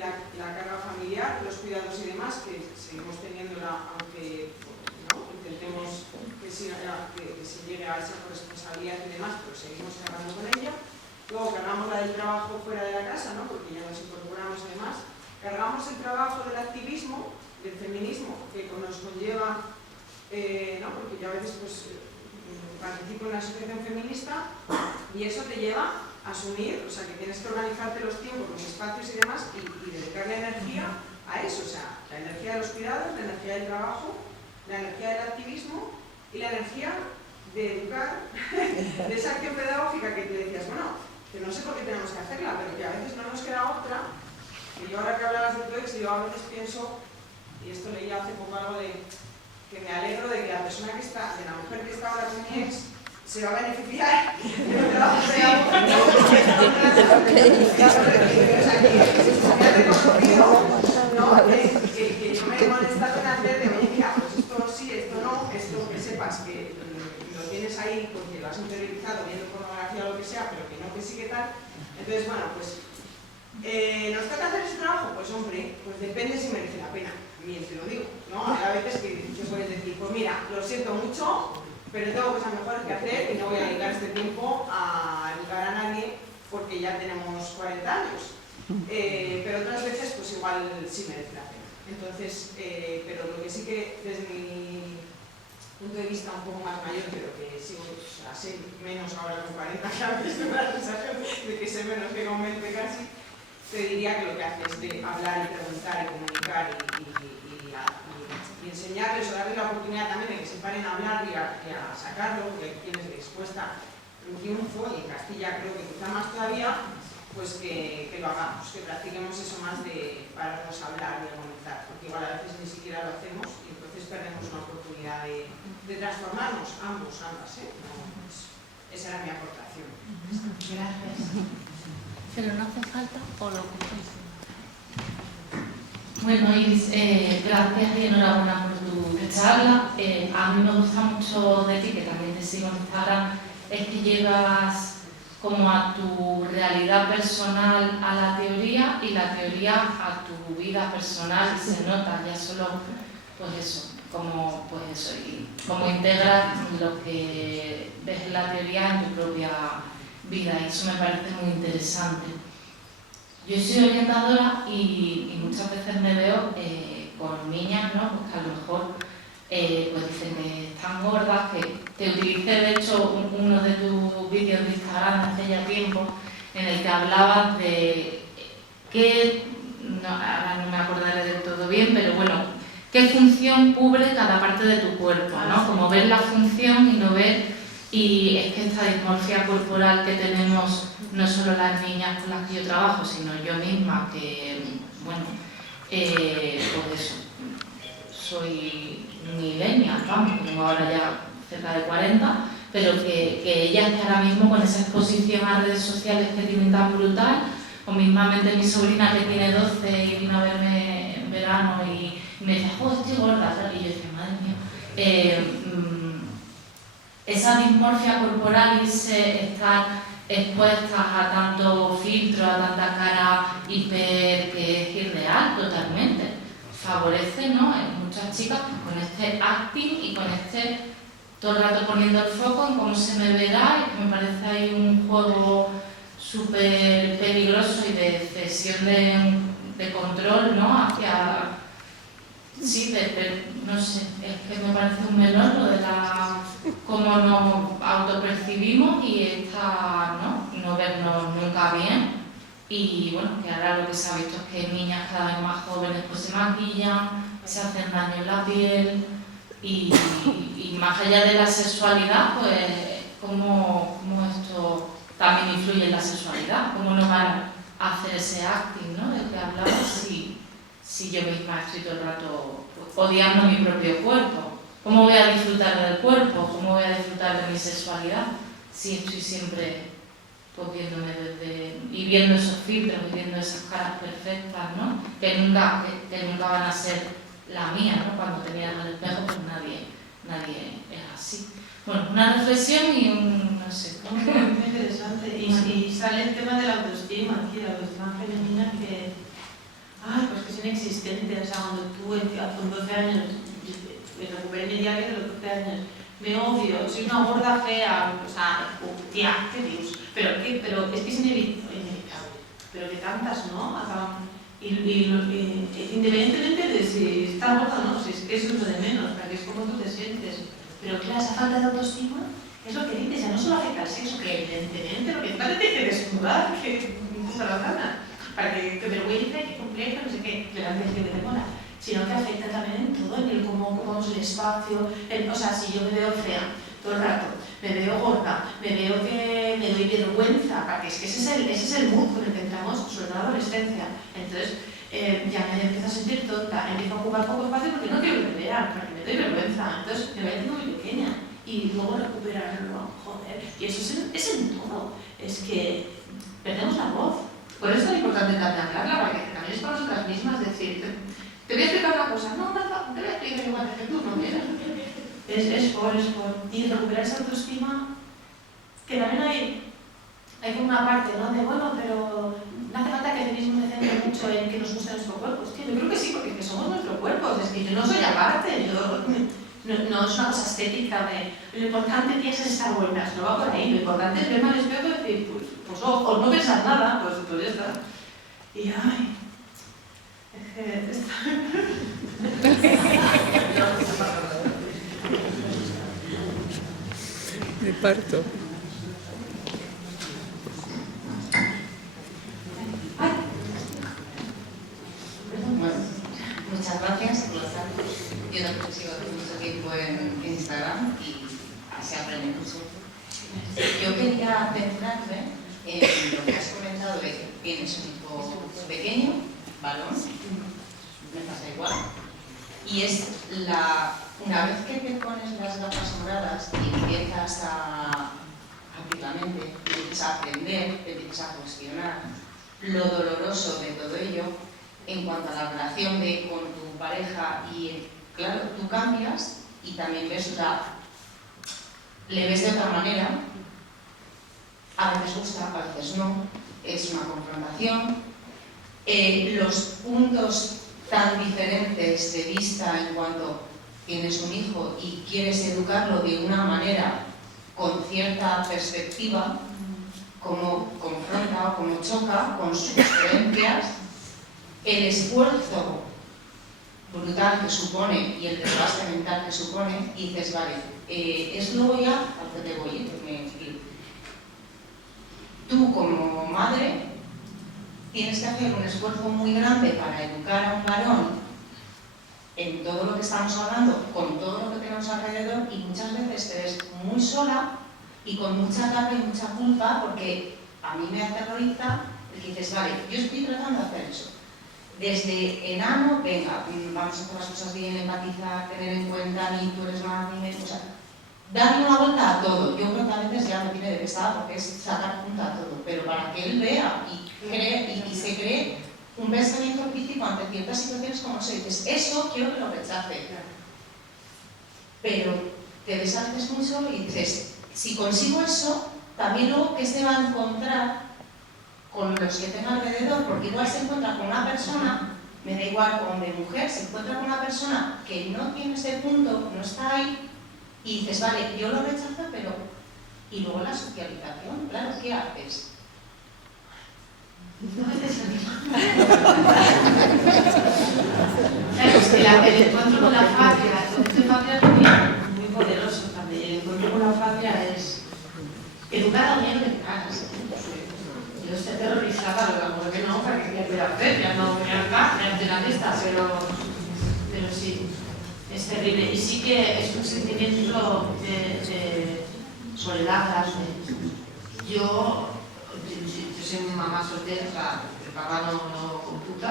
la carga familiar, los cuidados y demás, que seguimos teniéndola, aunque ¿no?, intentemos que se llegue a esa corresponsabilidad y demás, pero seguimos cargando con ella. Luego cargamos la del trabajo fuera de la casa, ¿no?, porque ya nos incorporamos y demás. Cargamos el trabajo del activismo, del feminismo, que nos conlleva, ¿no?, porque yo a veces pues, participo en la asociación feminista y eso te lleva a asumir, o sea, que tienes que organizarte los tiempos, los espacios y demás y dedicarle energía a eso, o sea, la energía de los cuidados, la energía del trabajo, la energía del activismo y la energía de educar, de esa acción pedagógica que tú decías, bueno, que no sé por qué tenemos que hacerla, pero que a veces no nos queda otra. Que yo ahora que hablabas de tu ex, yo a veces pienso, y esto leía hace poco algo de que me alegro de que la persona que está, de la mujer que está ahora con mi ex, se va a beneficiar de un trabajo que ha que yo me he molestado en hacer de, oye, mira, pues esto sí, esto no, esto que sepas que lo tienes ahí porque lo has interiorizado viendo pornografía o lo que sea, pero que no, que sí, que tal. Entonces, bueno, pues ¿nos toca hacer ese trabajo? Pues hombre, pues depende si merece la pena. Bien, te lo digo, ¿no? A veces que puedes decir, pues mira, lo siento mucho, pero tengo cosas mejores que hacer y no voy a dedicar este tiempo a educar a nadie porque ya tenemos 40 años. Pero otras veces, pues igual sí merece la pena. Entonces, pero lo que sí que desde mi punto de vista un poco más mayor, pero que sigo, o sea, sé menos ahora con 40 años, tengo la sensación de que sé menos que con 20 casi, te diría que lo que hace es de hablar y preguntar y comunicar y enseñarles o darles la oportunidad también de que se paren a hablar y a sacarlo, porque tienes dispuesta un triunfo y en Castilla creo que quizá más todavía, pues que lo hagamos, que practiquemos eso más de pararnos a hablar y a comunicar, porque igual a veces ni siquiera lo hacemos y entonces perdemos una oportunidad de transformarnos ambas, ¿eh? No, pues, esa era mi aportación. Gracias. Pero no hace falta o lo que Bueno, Iris, gracias y enhorabuena por tu charla. A mí me gusta mucho de ti, que también te sigo en Instagram, es que llevas como a tu realidad personal a la teoría y la teoría a tu vida personal, y se nota ya solo, pues eso, y como integras lo que ves en la teoría en tu propia vida, y eso me parece muy interesante. Yo soy orientadora y muchas veces me veo con niñas, ¿no?, pues que a lo mejor pues dicen que están gordas, que te utilicé de hecho uno de tus vídeos de Instagram hace ya tiempo, en el que hablabas de qué ahora no me acordaré del todo bien, pero bueno, ¿qué función cubre cada parte de tu cuerpo, ¿no? Como ver la función y no ver, y es que esta dismorfia corporal que tenemos, no solo las niñas con las que yo trabajo, sino yo misma, que, bueno, pues eso, soy millennial, vamos, tengo ahora ya cerca de 40, pero que ellas que ahora mismo con esa exposición a redes sociales que tienen tan brutal, o mismamente mi sobrina que tiene 12 y vino a verme en verano y me decía, joder, estoy gorda, y yo decía, madre mía, esa dismorfia corporal y estar expuestas a tanto filtro, a tanta cara hiper, que es irreal totalmente, favorece, ¿no? Muchas chicas pues, con este acting y con todo el rato poniendo el foco en cómo se me verá, y me parece ahí un juego súper peligroso y de cesión de control, ¿no? Hacia, sí, no sé, es que me parece un melón lo de cómo nos autopercibimos y no vernos nunca bien. Y bueno, que ahora lo que se ha visto es que niñas cada vez más jóvenes pues se maquillan, se hacen daño en la piel y más allá de la sexualidad, pues cómo esto también influye en la sexualidad, cómo nos van a hacer ese acting, ¿no? Del que hablaba, si yo misma estoy todo el rato odiando mi propio cuerpo. ¿Cómo voy a disfrutar del cuerpo? ¿Cómo voy a disfrutar de mi sexualidad? Si estoy siempre pues, viéndome y viendo esos filtros, y viendo esas caras perfectas, ¿no? Que nunca van a ser la mía, ¿no? Cuando te miras al espejo, pues nadie es así. Bueno, una reflexión y no sé. Muy interesante. Y sale el tema de la autoestima aquí, la autoestima femenina que, pues que es inexistente. O sea, cuando tú con 12 años, me recuperé mi diario de los 12 años, me odio, soy una gorda fea, o sea, tía, qué Dios. Pero es que es inevitable. Pero que tantas, ¿no? Acaban. Independientemente de si está gorda o no, si es que eso es lo de menos, porque es como tú te sientes. Pero claro, esa falta de autoestima es lo que dices, ya no solo afecta al sexo, que evidentemente lo que te tiene que desnudar, que puta la gana, para que te vergüenza y que compleja, no sé qué, delante de gente que te mola, sino que afecta también en todo, en el cómo ocupamos el espacio, o sea, si yo me veo fea todo el rato, me veo gorda, me veo que me doy vergüenza, porque es que ese es el mood con el que entramos, sobre todo en la adolescencia. Entonces, ya me empiezo a sentir tonta, empiezo a ocupar poco espacio porque no quiero que me vean, porque me doy vergüenza. Entonces, me voy haciendo muy pequeña y luego recuperarlo, joder. Y eso es en todo, es que perdemos la voz. Por eso es importante también hablarla, para que también es para nosotras mismas decir, te voy a explicar una cosa, no, te voy a explicar igual que tú, no quieres. Es por. Y recuperar esa autoestima, que también hay como una parte, ¿no? De bueno, pero no hace falta que el feminismo se centre mucho en que nos guste nuestro cuerpo. Hostia, yo creo que sí, porque somos nuestro cuerpo. Es que yo no soy aparte, no es una cosa estética lo importante tienes es estar buenas, no va por ahí. Lo importante es verme al espejo y decir, pues o no pensar nada, pues ya está. Y ay, es que Me parto. Muchas gracias por estar. Yo también sigo hace mucho tiempo en Instagram y se aprende mucho. Yo quería centrarme en lo que has comentado de que tienes un hijo pequeño, varón, me pasa igual, y es una vez que te pones las gafas moradas y empiezas a abrir la mente, empiezas a aprender, empiezas a cuestionar lo doloroso de todo ello en cuanto a la relación con tu pareja y claro, tú cambias y también le ves de otra manera, a veces gusta, a veces no, es una confrontación, los puntos tan diferentes de vista en cuanto tienes un hijo y quieres educarlo de una manera con cierta perspectiva, cómo confronta o cómo choca con sus creencias, el esfuerzo brutal que supone y el desgaste mental que supone, y dices, vale, es luego ya al que te voy, tú como madre, tienes que hacer un esfuerzo muy grande para educar a un varón en todo lo que estamos hablando, con todo lo que tenemos alrededor, y muchas veces te ves muy sola y con mucha carga y mucha culpa, porque a mí me aterroriza el que dices, vale, yo estoy tratando de hacer eso. Desde enano, venga, vamos a hacer las cosas bien, empatizar, tener en cuenta, ni tú eres más, ni menos, o sea, darle una vuelta a todo. Yo creo que a veces ya me tiene detestada porque es sacar punta a todo, pero para que él vea y se cree un pensamiento crítico ante ciertas situaciones como eso, dices, eso quiero que lo rechace. Pero te ves a veces muy solo y dices, si consigo eso, también luego que se va a encontrar con los que tenga alrededor, porque igual se encuentra con una persona, me da igual hombre o mujer, se encuentra con una persona que no tiene ese punto, no está ahí, y dices, vale, yo lo rechazo, pero... Y luego la socialización, claro, ¿qué haces? El encuentro con la patria, el concepto de patria es muy poderoso también. El encuentro con la patria es educar a alguien de caras. Yo estoy terrorizada, a lo mejor que no, para que quede la patria, no voy a estar de la lista, pero sí, es terrible. Y sí que es un sentimiento de soledad. Yo soy mamá soltera, o sea, el papá no computa,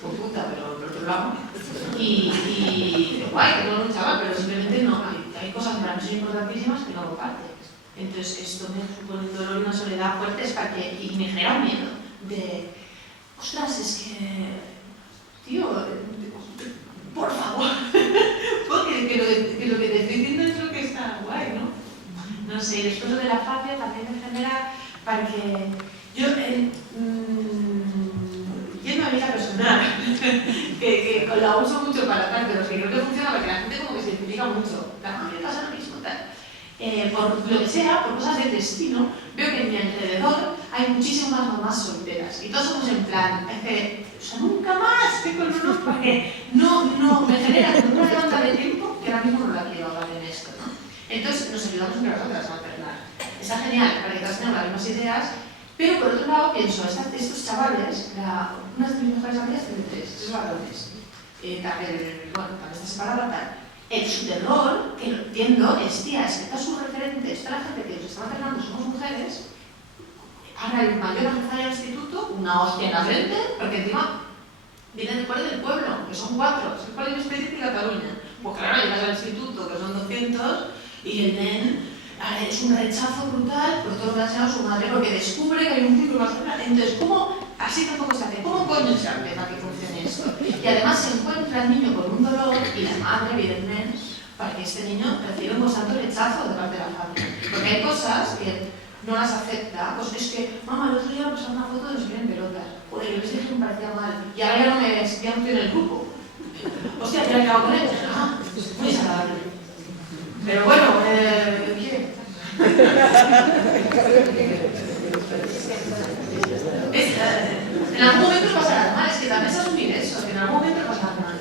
pero por otro lado. Y guay, que no lo luchaba, pero simplemente no, hay cosas para mí son importantísimas que no lo parte. Entonces esto me supone un dolor y una soledad fuertes y me genera un miedo de, ostras, es que, tío, por favor, porque que lo que te estoy diciendo es lo que está guay, ¿no? No sé, y después lo de la patria también me genera para que yo, yendo a mi vida personal, que la uso mucho para tal, pero que creo que funciona porque la gente como que se identifica mucho, la gente pasa lo mismo, tal. Por lo que sea, por cosas del destino, veo que en mi alrededor hay muchísimas mamás solteras y todos somos en plan, es que, o sea, nunca más tengo el honor porque no me genera una demanda de tiempo que ahora mismo no la quiero hablar en esto, ¿no? Entonces nos ayudamos entre nosotras a alternar. Está genial para que todas tengamos las mismas ideas, pero por otro lado pienso, estos chavales, una de mis mejores amigas tiene tres varones, también está separada, tal. Su terror, que lo entiendo, es, tía, es que todos sus referentes, toda la gente que nos está maternando somos mujeres, ahora el mayor hace al instituto, una hostia en la frente, porque encima vienen del cole del pueblo, que son 4, es el colegio específico de Cataluña. Pues claro, llegas al instituto, que son 200, y el nen es un rechazo brutal por todo lo que ha enseñado su madre, porque descubre que hay un ciclo más grande. Entonces, ¿cómo? Así tampoco se hace. ¿Cómo coño se hace para que funcione esto? Y además se encuentra el niño con un dolor y la madre, evidentemente, para que este niño reciba un constante rechazo de parte de la familia. Porque hay cosas que no las acepta. Pues es que, mamá, el otro día me pasaron una foto de los que en pelotas. Joder, yo les dije que me parecía mal. Y ahora ya no estoy en el grupo. Hostia, ya he quedado con ellos. Ah, muy desagradable. Pero bueno, ¿qué? En algún momento pasará mal, es que también es asumir eso, que en algún momento pasará mal.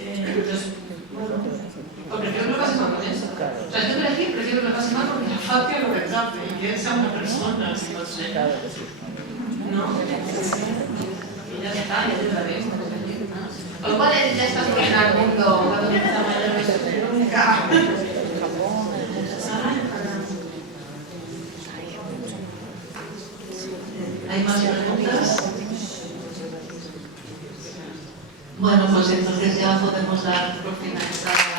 Entonces, bueno, pues prefiero que lo pase mal con eso. O sea, yo prefiero que lo pase mal porque la patria lo rechace y que sea una persona, si no sé. ¿No? Y ya está, ya te la ves. Con lo cual ya estás poniendo al mundo cuando tienes la mayor de nunca. ¿Hay más preguntas? Bueno, pues entonces ya podemos dar por finalizado.